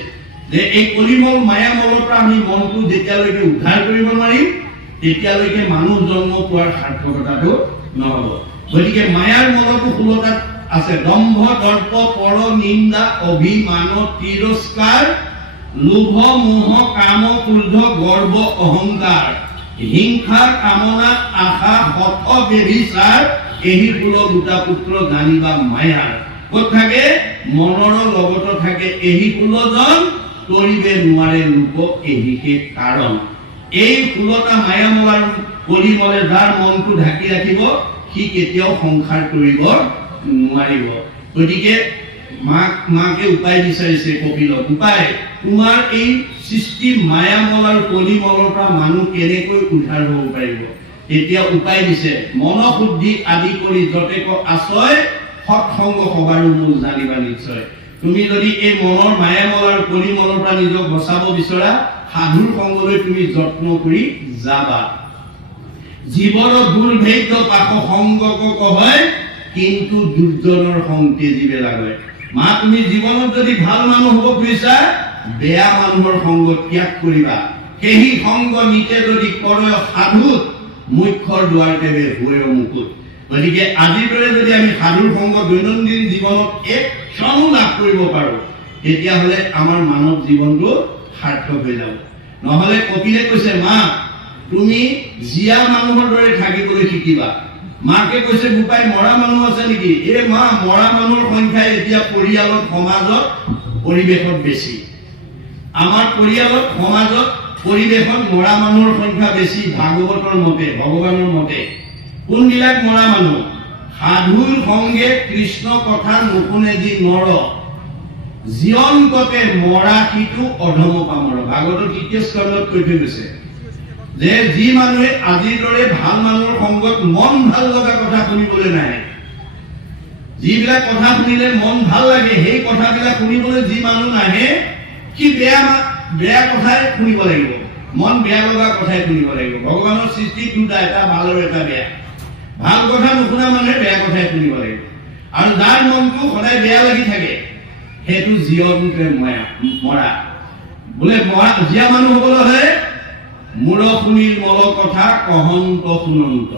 যে এই কলিমল মায়া মলৰ পৰা আমি মনটো যেতিয়ালৈকে উদ্ধাৰ কৰিব নোৱাৰিম তেতিয়ালৈকে মানুহ জন্ম পোৱাৰ সাৰ্থকতাটো নহব গতিকে মায়াৰ মলতো 16টাত আছে দম্ভ দৰ্প পৰ নিন্দা অভিমান তিৰস্কাৰ লোভ মোহ কাম ক্ৰোধ গৰ্ব অহংকাৰ হিংসা কামনা আশা হঠ বেবিচাৰ এই কুল দুটা পুত্ৰ জানিবা মায়াৰ ক'ত থাকে মনৰ লগত থাকে এই 16 জন তৰিবে নোৱাৰে লোক এই কাৰণ এই 16টা মায়ামলাৰ কলিমলে যাৰ মনটো ঢাকি ৰাখিব সি কেতিয়াও সংসাৰ কৰিব নোৱাৰিব গতিকে মাকে উপায় বিচাৰিছে কপিলক, উপায় তোমাৰ এই সৃষ্টি মায়ামল আৰু কলিমলৰ পৰা মানুহ কেনেকৈ উদ্ধাৰ হ'ব পাৰিব। এতিয়া উপায় দিছে, মনশুদ্ধি আদি কৰি যতেক আশ্ৰয় সৎসংগ সবাৰো মূল জানিবা নিশ্চয়। তুমি যদি এই মনৰ মায়ামল আৰু কলিমলৰ পৰা নিজক বচাব বিচৰা, সাধুৰ সংগলৈ তুমি যত্ন কৰি যাবা। জীৱনৰ দুৰ্ভেদ্য পাশ সংগক কয়, কিন্তু দুৰ্জনৰ সংতে জীৱে লাগে। মা তুমি জীৱনত যদি ভাল মানুহ হ'ব খুজিছা, বেয়া মানুহৰ সংগ ত্যাগ কৰিবা। সেই সংগ নিতে যদি কৰে সাধুত, মুখ্যৰ দুৱাৰ দেৱে হৈ মুকুট। গতিকে আজিৰ দৰে যদি আমি সাধুৰ সংগ দৈনন্দিন জীৱনত এক ক্ষণো লাভ কৰিব পাৰো, তেতিয়াহ'লে আমাৰ মানৱ জীৱনটো সাৰ্থক হৈ যাব। নহ'লে কপিলে কৈছে, মা তুমি জীয়া মানুহৰ দৰে থাকিবলৈ শিকিবা। মাকে কৈছে, বোপাই মৰা মানুহ আছে নেকি? এই মা মৰা মানুহৰ সংখ্যা এতিয়া পৰিয়ালত, সমাজত, পৰিৱেশত বেছি। আমাৰ পৰিয়ালত, সমাজত, পৰিৱেশত মৰা মানুহৰ সংখ্যা বেছি। ভাগৱতৰ মতে, ভগৱানৰ মতে কোনবিলাক মৰা মানুহ? সাধুৰ সংগে কৃষ্ণ কথা নুশুনে যি নৰ, জীৱনকতে মৰা সিটো অধম পামৰ। ভাগৱতৰ ৩য় স্কন্ধত কৈ থৈ গৈছে যে যি মানুহে আজিৰ দৰে ভাল মানুহৰ সংগত মন ভাল লগা কথা শুনিবলৈ নাহে, যিবিলাক কথা শুনিলে মন ভাল লাগে, সেই কথাবিলাক শুনিবলৈ যি মানুহ নাহে, সি বেয়া কথাই শুনিব লাগিব, মন বেয়া লগা কথাই শুনিব লাগিব। ভগৱানৰ সৃষ্টি দুটা, এটা ভাল আৰু এটা বেয়া। ভাল কথা নুশুনা মানুহে বেয়া কথাই শুনিব লাগিব। আৰু যাৰ মনটো সদায় বেয়া লাগি থাকে, সেইটো জীৱনটোৱে মৰা। বোলে জীয়া মানুহ হবলৈ হয়, মূৰ শুনিল মল কথা কহন্ত শুনন্ত।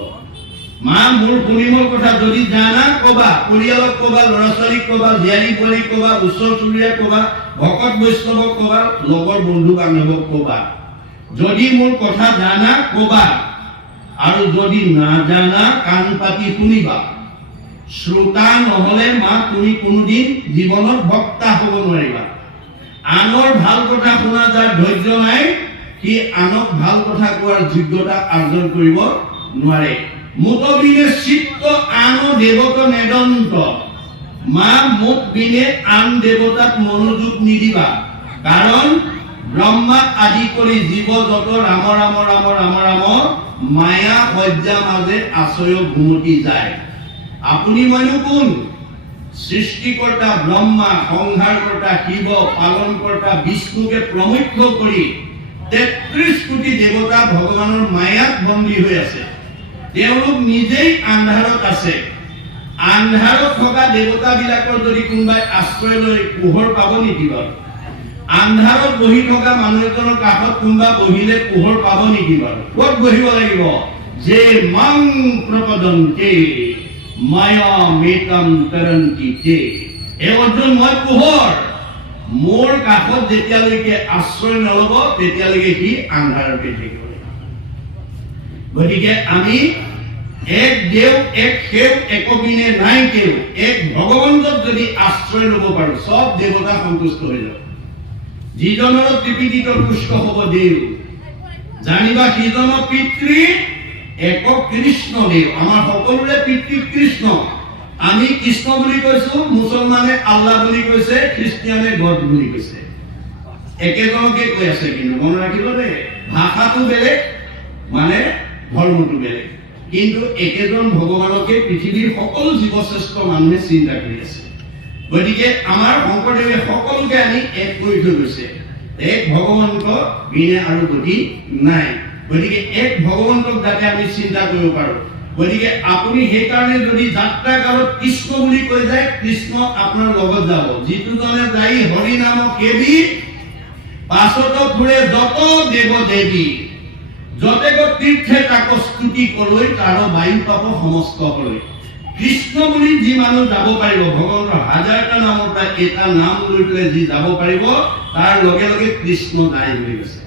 মা মোৰ শুনিমৰ কথা যদি জানা কবা, পৰিয়ালক কবা, ল'ৰা ছোৱালীক কবা, জীয়াৰী বোৱাৰীক কবা, ওচৰ চুবুৰীয়াক কবা, ভকত বৈষ্ণৱক কবা, লগৰ বন্ধু বান্ধৱক কবা। যদি মোৰ কথা জানা কবা, আৰু যদি নাজানা কাণ পাতি শুনিবা। শ্ৰোতা নহলে মা তুমি কোনোদিন জীৱনত বক্তা হ'ব নোৱাৰিবা। আনৰ ভাল কথা শুনা যাৰ ধৈৰ্য নাই, সি আনক ভাল কথা কোৱাৰ যোগ্যতা অৰ্জন কৰিব নোৱাৰে। মুত বিনে চিত্ত আন দেৱত নেদন্ত। মা মুত বিনে আন দেৱতাত মনোযোগ নিদিবা। কাৰণ ব্ৰহ্মা আদি কৰি জীৱ যত ৰাম ৰাম ৰাম ৰাম ৰাম মায়া সজ্জা মাজে আশ্ৰয় ঘুমতি যায়। আপুনি মইনো কোন? সৃষ্টিকৰ্তা ব্ৰহ্মা, সংহাৰকৰ্তা শিৱ, পালনকৰ্তা বিষ্ণুকে প্ৰমুখ্য কৰি ৩৩ কোটি দেৱতা ভগৱানৰ মায়াত বন্দী হৈ আছে। তেওঁলোক নিজেই আন্ধাৰত আছে। আন্ধাৰত থকা দেৱতাবিলাকৰ যদি কোনোবাই আশ্ৰয় লৈ পোহৰ পাব নেকি বাৰু? আন্ধাৰত বহি থকা মানুহ এজনৰ কাষত কোনোবা বহিলে পোহৰ পাব নেকি বাৰু? ক'ত বহিব লাগিব? যে মাং প্ৰপদন্তে মায়া মেতম তৰন্তি তে। এই অৰ্জুন, মই পোহৰ। মোৰ কাষত যেতিয়ালৈকে আশ্ৰয় নলব, তেতিয়ালৈকে সি আন্ধাৰতে থাকিব। গতিকে আমি এক দেও এক সেউ একবিনে নাই কেউ, এক ভগৱন্তক যদি আশ্ৰয় লব পাৰো, সব দেৱতা সন্তুষ্ট হৈ যাব। যিজনৰ তৃপ্তিত পুষ্ট হব দেও, জানিবা সিজনৰ পিতৃ এক কৃষ্ণ দেৱ। আমাৰ সকলোৰে পিতৃ কৃষ্ণ। আমি কৃষ্ণ বুলি কৈছো, মুছলমানে আল্লাহ বুলি কৈছে, খ্ৰীষ্টিয়ানে গড বুলি কৈছে। একেজনকে কৈ আছে, কিন্তু মনে ৰাখিব দেই, ভাষাটো বেলেগ, মানে ধৰ্মটো বেলেগ, কিন্তু একেজন ভগৱানকে পৃথিৱীৰ সকলো জীৱশ্ৰেষ্ঠ মানুহে চিন্তা কৰি আছে। গতিকে আমাৰ শংকৰদেৱে সকলোকে আনি এক কৰি থৈ গৈছে। এক ভগৱন্ত বিনে আৰু গতি নাই। গতিকে এক ভগৱন্তক যাতে আমি চিন্তা কৰিব পাৰো। গতিকে আপুনি সেইকাৰণে যদি যাত্ৰা কালত কৃষ্ণ বুলি কৈ যায়, কৃষ্ণ আপোনাৰ লগত যাব। যিটো জনে যাই হৰি নাম কেবি, পাছত ফুৰে যত দেৱ দেৱী, যতেক তীৰ্থে তাক স্তুতি কৰৈ, তাৰ বায়ু পাব সমস্ত কৰৈ। কৃষ্ণ বুলি যি মানুহ যাব পাৰিব, ভগৱানৰ হাজাৰটা নামৰ পৰা এটা নাম লৈ পেলাই যি যাব পাৰিব, তাৰ লগে লগে কৃষ্ণ যায় বুলি কৈছে।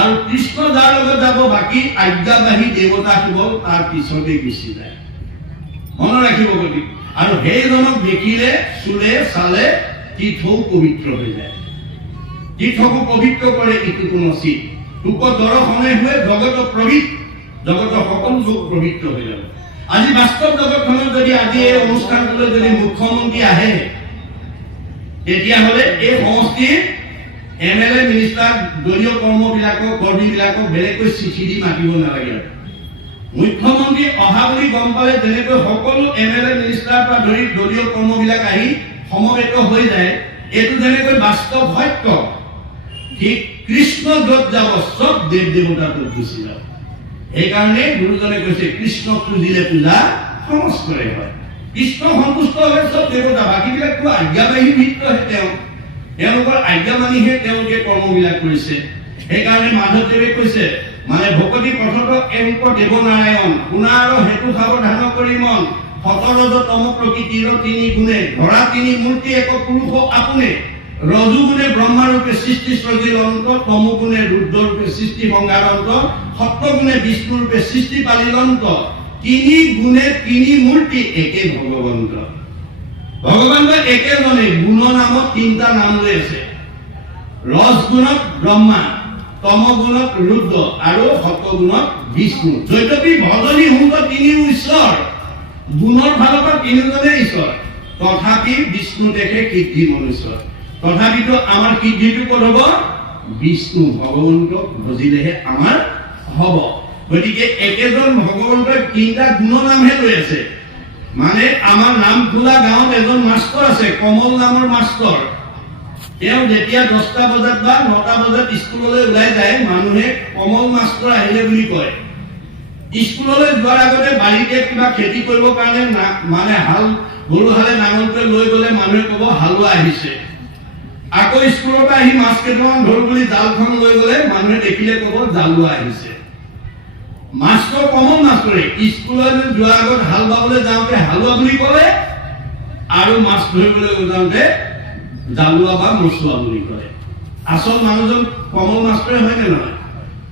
আৰু কৃষ্ণ যাৰ লগত যাব, বাকী আজ্ঞাবাহী দেৱতা শিৱ তাৰ পিছতে গুচি যায়। মনত ৰাখিব। গতিকে আৰু সেইজনক দেখিলে, চুলে চালে তীৰ্থও পবিত্ৰ হৈ যায়। তীৰ্থকো পবিত্ৰ কৰে ইটোকো নচিত। তোক দৰ্শনে হৈ জগত প্ৰবৃত, জগতৰ সকলো লোক পবিত্ৰ হৈ যাব। আজি বাস্তৱ জগতখনত যদি আজি এই অনুষ্ঠানটোলৈ যদি মুখ্যমন্ত্ৰী আহে, তেতিয়াহ'লে এই সমষ্টিৰ MLA মিনিষ্টাৰ দলীয় কৰ্মীবিলাকক বেলেগকৈ চিঠি দি মাতিব নালাগে। মুখ্যমন্ত্ৰী অহা বুলি গম পালে যেনেকৈ সকলো MLA মিনিষ্টাৰ পৰা ধৰি দলীয় কৰ্মবিলাক আহি সমবেত হৈ যায়, এইটো যেনেকৈ বাস্তৱ সত্য, ঠিক কৃষ্ণ য'ত যাব চব দেৱ দেৱতাত গুচি যাব। সেইকাৰণে গুৰুজনে কৈছে কৃষ্ণক পুজিলে পূজা সমস্তৰে হয়। কৃষ্ণ সন্তুষ্ট হ'লে চব দেৱতা, বাকীবিলাকতো আজ্ঞাবাহী ভিত্তহে তেওঁলোকৰ আজ্ঞা মানিহে তেওঁলোকে কৰ্মবিলাক কৰিছে। সেইকাৰণে মাধৱদেৱে কৈছে মানে ভকতি পথত এওঁক দেৱনাৰায়ণ শুনা আৰু হেতু সাৱধান কৰি মন সতৰজ তম প্ৰকৃতিৰ তিনি গুণে ধৰা তিনি মূৰ্তি এক পুৰুষ আপোনে ৰজু গুণে ব্ৰহ্মাৰূপে সৃষ্টি সৃজিল অন্ত তমু গুণে ৰুদ্ৰৰূপে সৃষ্টি সংঘাৰ অন্ত সত্য গুণে বিষ্ণুৰূপে সৃষ্টি পালিল অন্ত তিনি গুণে তিনি মূৰ্তি একে ভগৱন্ত। ভগৱান একেজনে গুণ নামত তিনিটা নাম লৈ আছে। ৰজ গুণত ব্ৰহ্মা, তম গুণত ৰুদ্ৰ আৰু সত্য গুণত বিষ্ণু। যদ্যপি ভজনী সংগ তিনিও ঈশ্বৰ, গুণৰ ফালৰ পৰা তিনিজনে ঈশ্বৰ, তথাপি বিষ্ণু দেখে কীৰ্তি মনুষ্য। তথাপিতো আমাৰ কীৰ্তিটো ক'ত হ'ব? বিষ্ণু ভগৱন্তক ভজিলেহে আমাৰ হ'ব। গতিকে একেজন ভগৱন্তই তিনিটা গুণ নামহে লৈ আছে। মানে আমাৰ নামখোলা গাঁৱত এজন মাষ্টৰ আছে, কমল নামৰ মাষ্টৰ। তেওঁ যেতিয়া 10টা বজাত বা 9টা বজাত স্কুললৈ ওলাই যায়, মানুহে কমল মাষ্টৰ আহিলে বুলি কয়। স্কুললৈ যোৱাৰ আগতে বাৰীতে কিবা খেতি কৰিবৰ কাৰণে মানে গৰু হালে নাঙলটোৱে লৈ গ'লে মানুহে ক'ব হালোৱা আহিছে। আকৌ স্কুলৰ পৰা আহি মাছ কেইটামান ধৰো বুলি জালখন লৈ গ'লে মানুহে দেখিলে ক'ব জালুৱা আহিছে। মাষ্টৰ কমল মাষ্টৰে স্কুললৈ যোৱাৰ আগত হাল বাবলৈ যাওঁতে হালোৱা বুলি ক'লে আৰু মাছ ধৰিবলৈ যাওঁতে জালুৱা বা মচুৱা বুলি কয়। আচল মানুহজন কমল মাষ্টৰে হয় নে নহয়?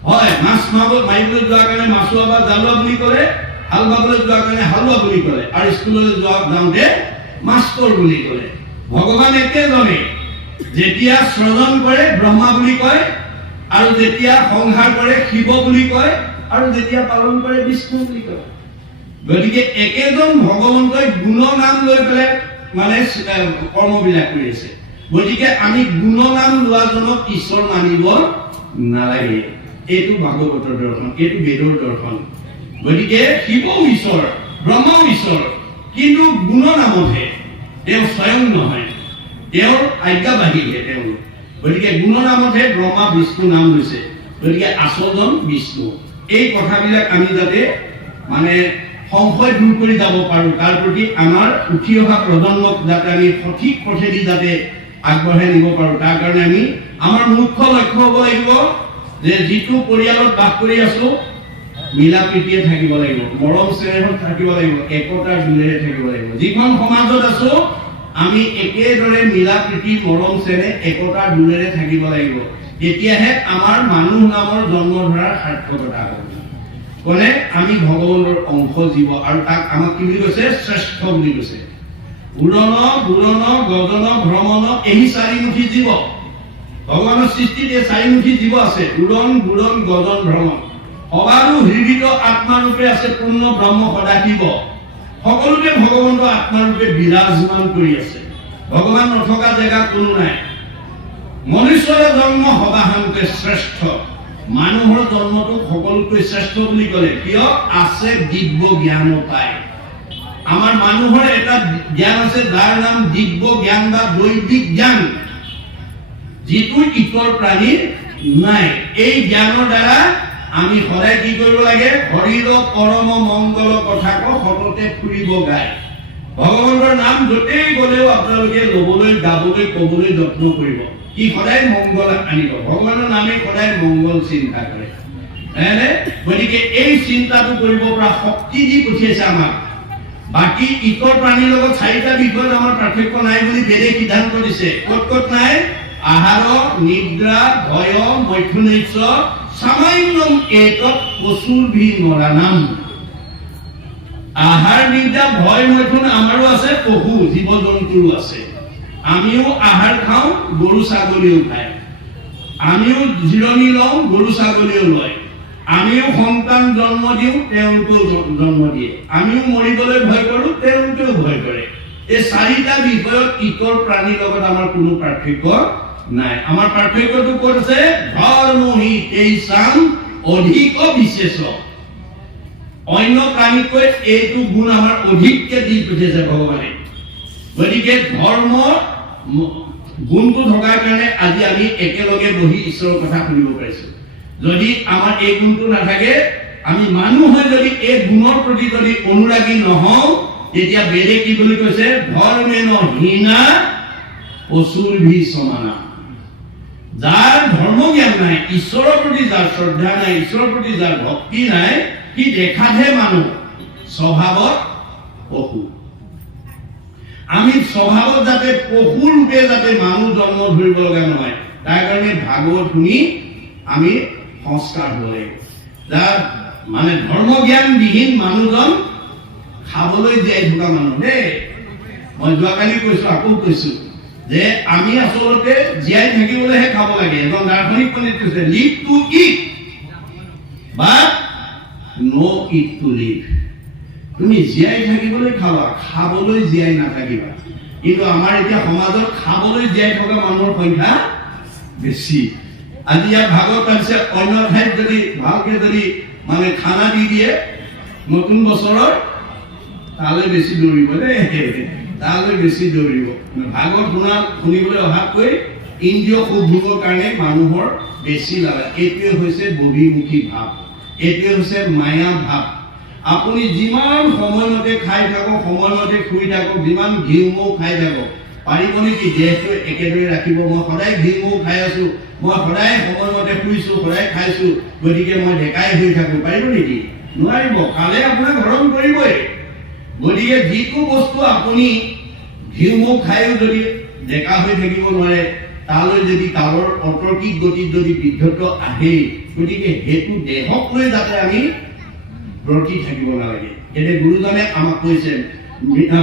হয়। মাছ মাৰিবলৈ যোৱাৰ কাৰণে মাছুৱা বা জালুৱা বুলি ক'লে, হাল বাবলৈ যোৱাৰ কাৰণে হালোৱা বুলি ক'লে, আৰু স্কুললৈ যাওঁতে মাষ্টৰ বুলি ক'লে। ভগৱান একেজনে, যেতিয়া সৃজন কৰে ব্ৰহ্মা বুলি কয়, আৰু যেতিয়া সংহাৰ কৰে শিৱ বুলি কয়, আৰু যেতিয়া পালন কৰে বিষ্ণু বুলি কয়। গতিকে একেজন ভগৱন্তই গুণ নাম লৈ পেলাই মানে কৰ্মবিলাক কৰি আছে। গতিকে আমি গুণ নাম লোৱাজনক ঈশ্বৰ মানিব নালাগে। এইটো ভাগৱতৰ দৰ্শন, এইটো বেদৰ দৰ্শন। গতিকে শিৱও ঈশ্বৰ, ব্ৰহ্মাও ঈশ্বৰ, কিন্তু গুণ নামতহে, তেওঁ স্বয়ং নহয়, তেওঁৰ আজ্ঞাবাহীহে তেওঁলোক। গতিকে গুণ নামতহে ব্ৰহ্মা বিষ্ণু নাম লৈছে। গতিকে আচলজন বিষ্ণু। এই কথাবিলাক আমি যাতে মানে সংশয় দূৰ কৰি যাব পাৰোঁ, তাৰ প্ৰতি আমাৰ উঠি অহা প্ৰজন্মক যাতে আমি সঠিক পথেদি যাতে আগবঢ়াই নিব পাৰোঁ, তাৰ কাৰণে আমি আমাৰ মুখ্য লক্ষ্য হ'ব লাগিব যে যিটো পৰিয়ালত বাস কৰি আছো মিলা প্ৰীতিয়ে থাকিব লাগিব, মৰম চেনেহত থাকিব লাগিব, একতাৰ দোলেৰে থাকিব লাগিব। যিখন সমাজত আছো আমি একেদৰে মিলা প্ৰীতি মৰম চেনেহ একতাৰ দোলেৰে থাকিব লাগিব। তেতিয়াহে আমাৰ মানুহ নামৰ জন্ম ধৰাৰ সাৰ্থকতা হ'ব। কোনে? আমি ভগৱানৰ অংশ জীৱ, আৰু তাক আমাক কি বুলি কৈছে? শ্ৰেষ্ঠ বুলি কৈছে। উৰণ বুৰণ গগন ভ্ৰমণ এই চাৰিমুখী জীৱ। ভগৱানৰ সৃষ্টিত এই চাৰিমুখী জীৱ আছে, উৰণ বুৰণ গগন ভ্ৰমণ। সবাৰো হৃদিত আত্মাৰূপে আছে পূৰ্ণ ব্ৰহ্ম সদাশিৱ। সকলোতে ভগৱন্ত আত্মাৰূপে বিৰাজমান কৰি আছে। ভগৱান নথকা জেগা কোনো নাই। মনুষ্যৰ জন্ম সবাহান্তে শ্ৰেষ্ঠ। মানুহৰ জন্মটো সকলোতকৈ শ্ৰেষ্ঠ বুলি ক'লে কিয়? আছে দিব্য জ্ঞান পায়। আমাৰ মানুহৰ এটা জ্ঞান আছে যাৰ নাম দিব্য জ্ঞান বা দৈবিক জ্ঞান, যিটো ইতৰ প্ৰাণীৰ নাই। এই জ্ঞানৰ দ্বাৰা আমি সদায় কি কৰিব লাগে? হৰিৰ পৰম মংগল কথাক সততে ফুৰিব গায়। ভগৱানৰ নাম য'তেই গ'লেও আপোনালোকে ল'বলৈ, গাবলৈ, ক'বলৈ যত্ন কৰিব। কি সদায় মংগল আনিব। ভগৱানৰ নামে সদায় মংগল চিন্তা কৰে। গতিকে এই চিন্তাটো কৰিব পৰা শক্তি দি পঠিয়াইছে আমাক। বাকী ইতৰ প্ৰাণীৰ লগত 4টা বিষয়ত আমাৰ পাৰ্থক্য নাই বুলি বেদে সিদ্ধান্ত দিছে। ক'ত ক'ত নাই? আহাৰ, নিদ্ৰা, ভয়, মৈথুনৈশ্য, সামান্যম এতৎ পশুৰ্ভি নৰানাম। আহাৰ, নিদ্ৰা, ভয়, মৈথুন আমাৰো আছে, পশু জীৱ জন্তুৰো আছে। আমিও আহাৰ খাওঁ, গৰু ছাগলীও খায়। আমিও জিৰণি লওঁ, গৰু ছাগলীও লয়। আমিও সন্তান জন্ম দিওঁ, তেওঁলোকেও জন্ম দিয়ে। আমিও মৰিবলৈ ভয় কৰোঁ, তেওঁলোকেও ভয় কৰে। এই চাৰিটা বিষয়ত ইতৰ প্ৰাণীৰ লগত আমাৰ কোনো পাৰ্থক্য নাই। আমাৰ পাৰ্থক্যটো ক'ত আছে? ধৰ্মহি তেইছাম অধিক বিশেষ। অন্য প্ৰাণীতকৈ এইটো গুণ আমাৰ অধিককে দি পঠিয়াইছে ভগৱানে। গতিকে ধৰ্ম গুণটো থকাৰ কাৰণে আজি আমি একেলগে বহি ঈশ্বৰৰ কথা শুনিব পাৰিছো। যদি আমাৰ এই গুণটো নাথাকে, আমি মানুহ হৈ যদি এই গুণৰ প্ৰতি যদি অনুৰাগী নহওঁ, তেতিয়া বেদে কি বুলি কৈছে? ধৰ্মেন হীনা অসুৰভি সমানা। যাৰ ধৰ্ম জ্ঞান নাই, ঈশ্বৰৰ প্ৰতি যাৰ শ্ৰদ্ধা নাই, ঈশ্বৰৰ প্ৰতি যাৰ ভক্তি নাই, সি দেখাতহে মানুহ, স্বভাৱত পশু। আমি স্বভাৱত যাতে পশু ৰূপে যাতে মানুহ জন্ম ধৰিব লগা নহয়, তাৰ কাৰণে ভাগৱত শুনি আমি সংস্কাৰ হ'ব লাগিব। যাৰ মানে ধৰ্ম জ্ঞান বিহীন মানুহজন খাবলৈ জীয়াই থকা মানুহ দেই। মই যোৱাকালি কৈছো, আকৌ কৈছো যে আমি আচলতে জীয়াই থাকিবলৈহে খাব লাগে। এজন দাৰ্শনিক পণ্ডিত কৈছে, live to eat but no eat to live. তুমি জীয়াই থাকিবলৈ খাবা, খাবলৈ জীয়াই নাথাকিবা। কিন্তু আমাৰ এতিয়া সমাজত খাবলৈ জীয়াই থকা মানুহৰ সংখ্যা বেছি। আজি ইয়াত ভাগৱত পাতিছে, অন্য ঠাইত যদি ভালকে যদি মানে খানা দি দিয়ে নতুন বছৰৰ, তালৈ বেছি দৌৰিব দেই, তালৈ বেছি দৌৰিব। ভাগৱত শুনিবলৈ অহাতকৈ ইন্দ্ৰিয় সুখ ভোগৰ কাৰণে মানুহৰ বেছি লাগে। এইটোৱে হৈছে বহিমুখী ভাৱ, এইটোৱে হৈছে মায়া ভাৱ। আপুনি যিমান সময়মতে খাই থাকক, সময়মতে শুই থাকক, যিমান ঘিউ মৌ খাই থাকক, পাৰিব নেকি দেহটো একেদৰে ৰাখিব? মই সদায় ঘিউ মৌ খাই আছো, মই সদায় সময়মতে শুইছো, সদায় খাইছো, গতিকে মই ডেকাই হৈ থাকো, পাৰিব নেকি? নোৱাৰিব। কালে আপোনাক হৰণ কৰিবই। গতিকে যিটো বস্তু আপুনি ঘিউ মৌ খাইও যদি ডেকা হৈ থাকিব নোৱাৰে, তালৈ যদি কালৰ অতৰ্কিক গতিত যদি বৃদ্ধত্ব আহে, গতিকে সেইটো দেহক লৈ যাতে আমি ব্ৰতি থাকিব নালাগে। এতিয়া গুৰুজনে আমাক কৈছে,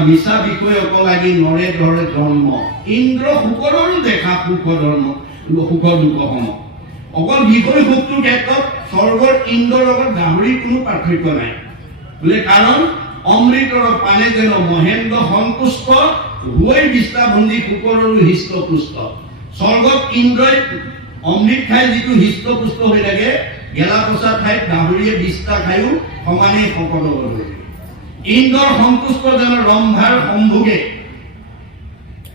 মিছা বিষয় অকলাগি নৰে ধৰে জন্ম, ইন্দ্ৰ সুখৰো দেখা সুখ ধৰ্ম, সুখ দুখ সম। অকল বিষয় সুখটোৰ ক্ষেত্ৰত স্বৰ্গৰ ইন্দ্ৰৰ লগত গাহৰিৰ কোনো পাৰ্থক্য নাই বোলে। কাৰণ অমৃতৰ পানে যেন মহেন্দ্ৰ সন্তুষ্ট, হৈ বিস্তাভঞ্জী শুকৰৰো হৃষ্ট পুষ্ট। স্বৰ্গত ইন্দ্ৰই অমৃত খাই যিটো হৃষ্ট পুষ্ট হৈ থাকে, গেলা পচা ঠাইত গাহৰিয়ে বিস্তা খায়ো সমানে শকত হ'ব ধৰে। ইন্দ্ৰৰ সন্তুষ্ট যেন ৰম্ভাৰ সম্ভোগে,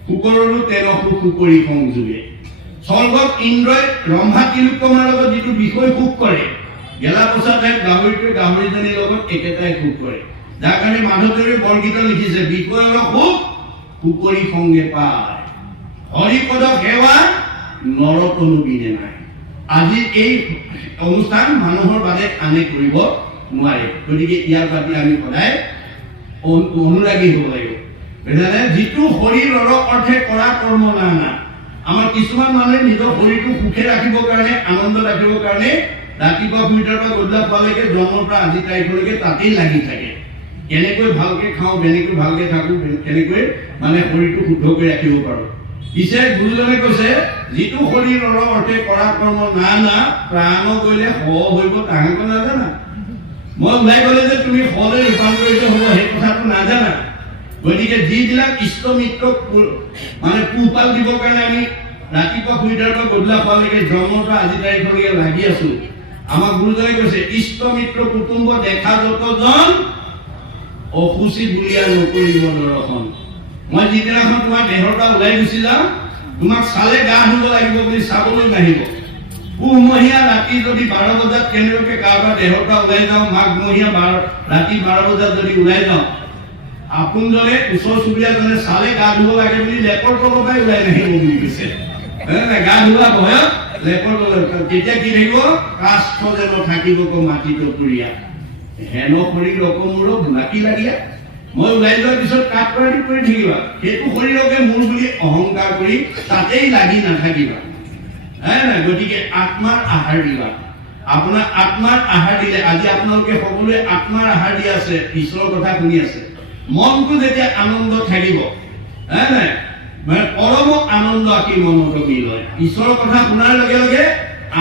শুকৰৰো তেৰসু শুকৰি সংযোগে। স্বৰ্গত ইন্দ্ৰই ৰম্ভা তিলোত্তমাৰ লগত যিটো বিষয় সুখ কৰে, গেলা পচা ঠাইত গাহৰিটোৱে গাহৰিজনীৰ লগত একেটাই সুখ কৰে। যাৰ কাৰণে মাধৱদেৱে বৰগীত লিখিছে, বিষয়ৰ সুখ শুকৰি সংগে পায়, হৰিপদ সেৱা নৰতনু বিনে নাই। আজি এই অনুষ্ঠান মানুহৰ বাদে আনে কৰিব নোৱাৰে। গতিকে ইয়াৰ প্ৰতি আমি সদায় অনুৰাগী হ'ব লাগিব। যিটো শৰীৰৰ অৰ্থে কৰা কৰ্ম নানা। আমাৰ কিছুমান মানুহে নিজৰ শৰীৰটো সুখে ৰাখিবৰ কাৰণে, আনন্দ ৰাখিবৰ কাৰণে ৰাতিপুৱা শুইৰ পৰা গধূলা পোৱালৈকে, জন্মৰ পৰা আজি তাৰিখলৈকে তাতেই লাগি থাকে। কেনেকৈ ভালকে খাওঁ, কেনেকৈ ভালকে থাকো, কেনেকৈ মানে শৰীৰটো শুদ্ধ কৰি ৰাখিব পাৰো। পিছে গুৰুজনে কৈছে, যিটো শৰীৰৰ অৰ্থে কৰা কৰ্ম নানা, প্ৰাণ কৰিলে হ হইব তাহাঁতে নাজানা। মই ওলাই গ'লে যে তুমি হলৈ ৰূপান্তৰিত হ'ব, সেই কথাটো নাজানা। গতিকে যিবিলাক ইষ্ট মিত্ৰক মানে পোহপাল দিবৰ কাৰণে আমি ৰাতিপুৱা শুই উঠাৰ পৰা গধূলা পোৱালৈকে, জন্মৰ পৰা আজি তাৰিখলৈকে লাগি আছো, আমাক গুৰুজনে কৈছে, ইষ্ট মিত্ৰ কুটুম্ব দেখা যতজন, অসুচি বুলিয়া নকৰিব দৰ্শন। মই যিদিনাখন তোমাৰ দেহৰ পৰা ওলাই গুচি যাওঁ, তোমাক চালে গা ধুব লাগিব বুলি চাবলৈ নাহিব। পুহমহীয়া ৰাতি যদি 12 বজাত কেনেবাকৈ কাৰোবাৰ দেহৰ পৰা ওলাই যাওঁ, মাঘমহীয়া ৰাতি 12 বজাত যদি ওলাই যাওঁ, আপোনজনে ওচৰ চুবুৰীয়াজনে চালে গা ধুব লাগে বুলি লেপৰ তলৰ পৰাই ওলাই নাহিব বুলি কৈছে। গা ধোৱা ভয়ত লেপৰ তলৰ, তেতিয়া কি থাকিব? কাষ্ঠ যেন থাকিব মাটিত পুৰীয়া, হেন শৰীৰ অকমূৰক নাকি লাগীয়া। মই ওলাই যোৱাৰ পিছত কাঠ কৰি থাকিবা, সেইটো শৰীৰকে মোৰ বুলি অহংকাৰ কৰি তাতেই লাগি নাথাকিবা। গতিকে আত্মাৰ আহাৰ দিবা। আপোনাৰ আত্মাৰ আহাৰ দিলে, আজি আপোনালোকে সকলোৱে আত্মাৰ আহাৰ দি আছে, ঈশ্বৰৰ কথা শুনি আছে, মনটো যেতিয়া আনন্দ থাকিব, মানে পৰম আনন্দ আঁকি মনত মিল হয়। ঈশ্বৰৰ কথা শুনাৰ লগে লগে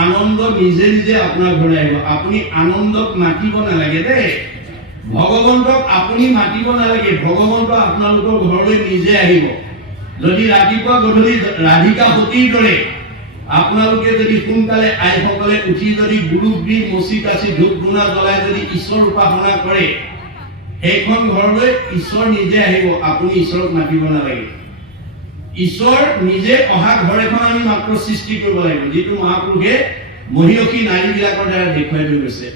আনন্দ নিজে নিজে আপোনাৰ ঘৰলৈ আহিব। আপুনি আনন্দক মাতিব নালাগে দেই। ভগৱন্তক আপুনি মাতিব নালাগে, ভগৱন্ত আপোনালোকৰ ঘৰলৈ নিজে আহিব। যদি ৰাতিপুৱা গধূলি ৰাধিকা সতীৰ দৰে আপোনালোকে যদি সোনকালে আইসকলে উঠি যদি গুৰুগ্ৰী মচি কাচি ধূপ ধূনা জ্বলাই যদি ঈশ্বৰ উপাসনা কৰে, সেইখন ঘৰলৈ ঈশ্বৰ নিজে আহিব, আপুনি ঈশ্বৰক মাতিব নালাগে। ঈশ্বৰ নিজে অহা ঘৰ এখন আমি মাত্ৰ সৃষ্টি কৰিব লাগিব, যিটো মহাপুৰুষে মহিয়সী নাৰীবিলাকৰ দ্বাৰা দেখুৱাই লৈ গৈছে।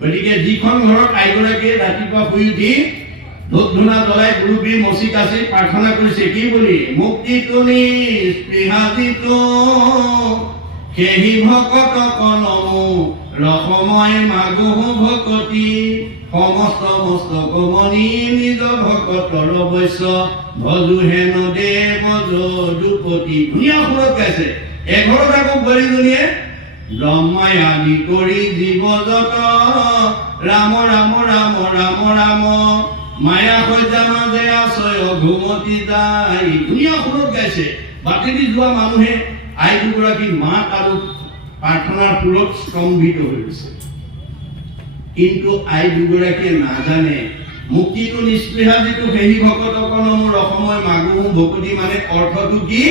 গতিকে যিখন ঘৰত আইগৰাকীয়ে ৰাতিপুৱা শুই উঠি ধূপ ধূনা জ্বলাই গুৰুগ্ৰী মচি কাচি প্ৰাৰ্থনা কৰিছে কি বুলি, মুক্তিটো নিস্পৃহাজিতো সেহি ভকত কনমু ৰসময় মাগুহ ভকতি সমস্ত মস্তক মণি নিজ ভকতৰ বৈশ্য ভজু হেন দেৱ যদুপতি। ধুনীয়া সুৰত গাইছে। এঘৰত আকৌ বোৱাৰীজনীয়ে ব্ৰহ্মাই আদি কৰি জীৱ যত ৰাম ৰাম ৰাম ৰাম ৰাম মায়া সজ্জা মাজে আছয় ঘুমতি যায়। ধুনীয়া সুৰত গাইছে। বাটেদি যোৱা মানুহে আই দুগৰাকী মাত আৰু প্ৰাৰ্থনাৰ সুৰত স্তম্ভিত হৈ গৈছে। কিন্তু আই দুগৰাকীয়ে নাজানে মুক্তিটো নিস্পৃহা যিটো সেহি ভকত কনমুৰ অসময় মাগুহ ভকতি মানে অৰ্থটো কি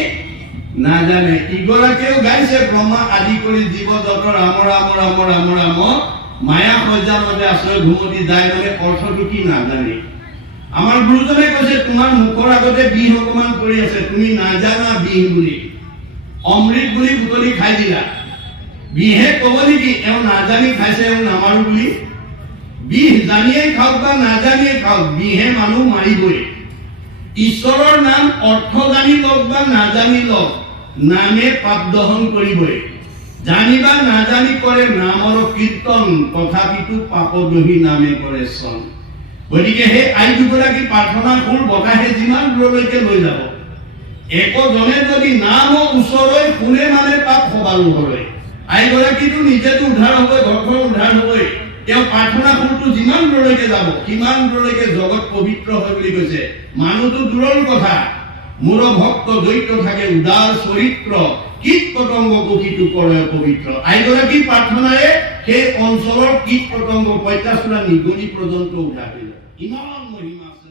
নাজানে। ইগৰাকীয়েও গাইছে ব্ৰহ্মা আদি কৰি জীৱ যত ৰাম ৰাম ৰাম ৰাম ৰাম মায়া সজ্জা মাজে আছয় ঘুমতি যায় মানে অৰ্থটো কি নাজানে। আমাৰ গুৰুজনে কৈছে তোমাৰ মুখৰ আগতে বিহ অকমান পৰি আছে, তুমি নাজানা বিহ বুলি, অমৃত বুলি বুটলি খাই দিলা। বিহে কব নেকি এওঁ নাজানি খাইছে এওঁ নামাৰো বুলি? বিহ জানিয়েই খাওক বা নাজানিয়ে খাওক, বিহে মানুহ মাৰিবই। ঈশ্বৰৰ নাম অৰ্থ জানি লওক বা নাজানি লওক, নামে পাপ দহন কৰিবই। জানিবা নাজানি কৰে নামৰ কীৰ্তন, তথাপিতো পাপদহী নামে কৰে চন। গতিকে সেই আই দুগৰাকী প্ৰাৰ্থনাৰ সুৰ বতাহে যিমান দূৰলৈকে লৈ যাব, একজনে যদি নাম ওচৰলৈ শুনে মানে পাপ সবালো হয়। আইগৰাকীটো নিজেতো উদ্ধাৰ হ'বই, ঘৰখন উদ্ধাৰ হ'বই। তেওঁ প্ৰাৰ্থনা সুৰটো যিমান দূৰলৈকে যাব সিমান দূৰলৈকে জগত পবিত্ৰ হয় বুলি কৈছে। মানুহটো দূৰৰ কথা, মোৰ ভক্ত দৈত্য থাকে উদাৰ চৰিত্ৰ, কীট পতংগ কঠিটো কৰে পবিত্ৰ। আইগৰাকী প্ৰাৰ্থনাৰে সেই অঞ্চলৰ কীট পতংগ পঁইতাচোৰা নিগনি পৰ্যন্ত উদ্ধাৰ হৈ যায়। ইমান মহিমা আছে।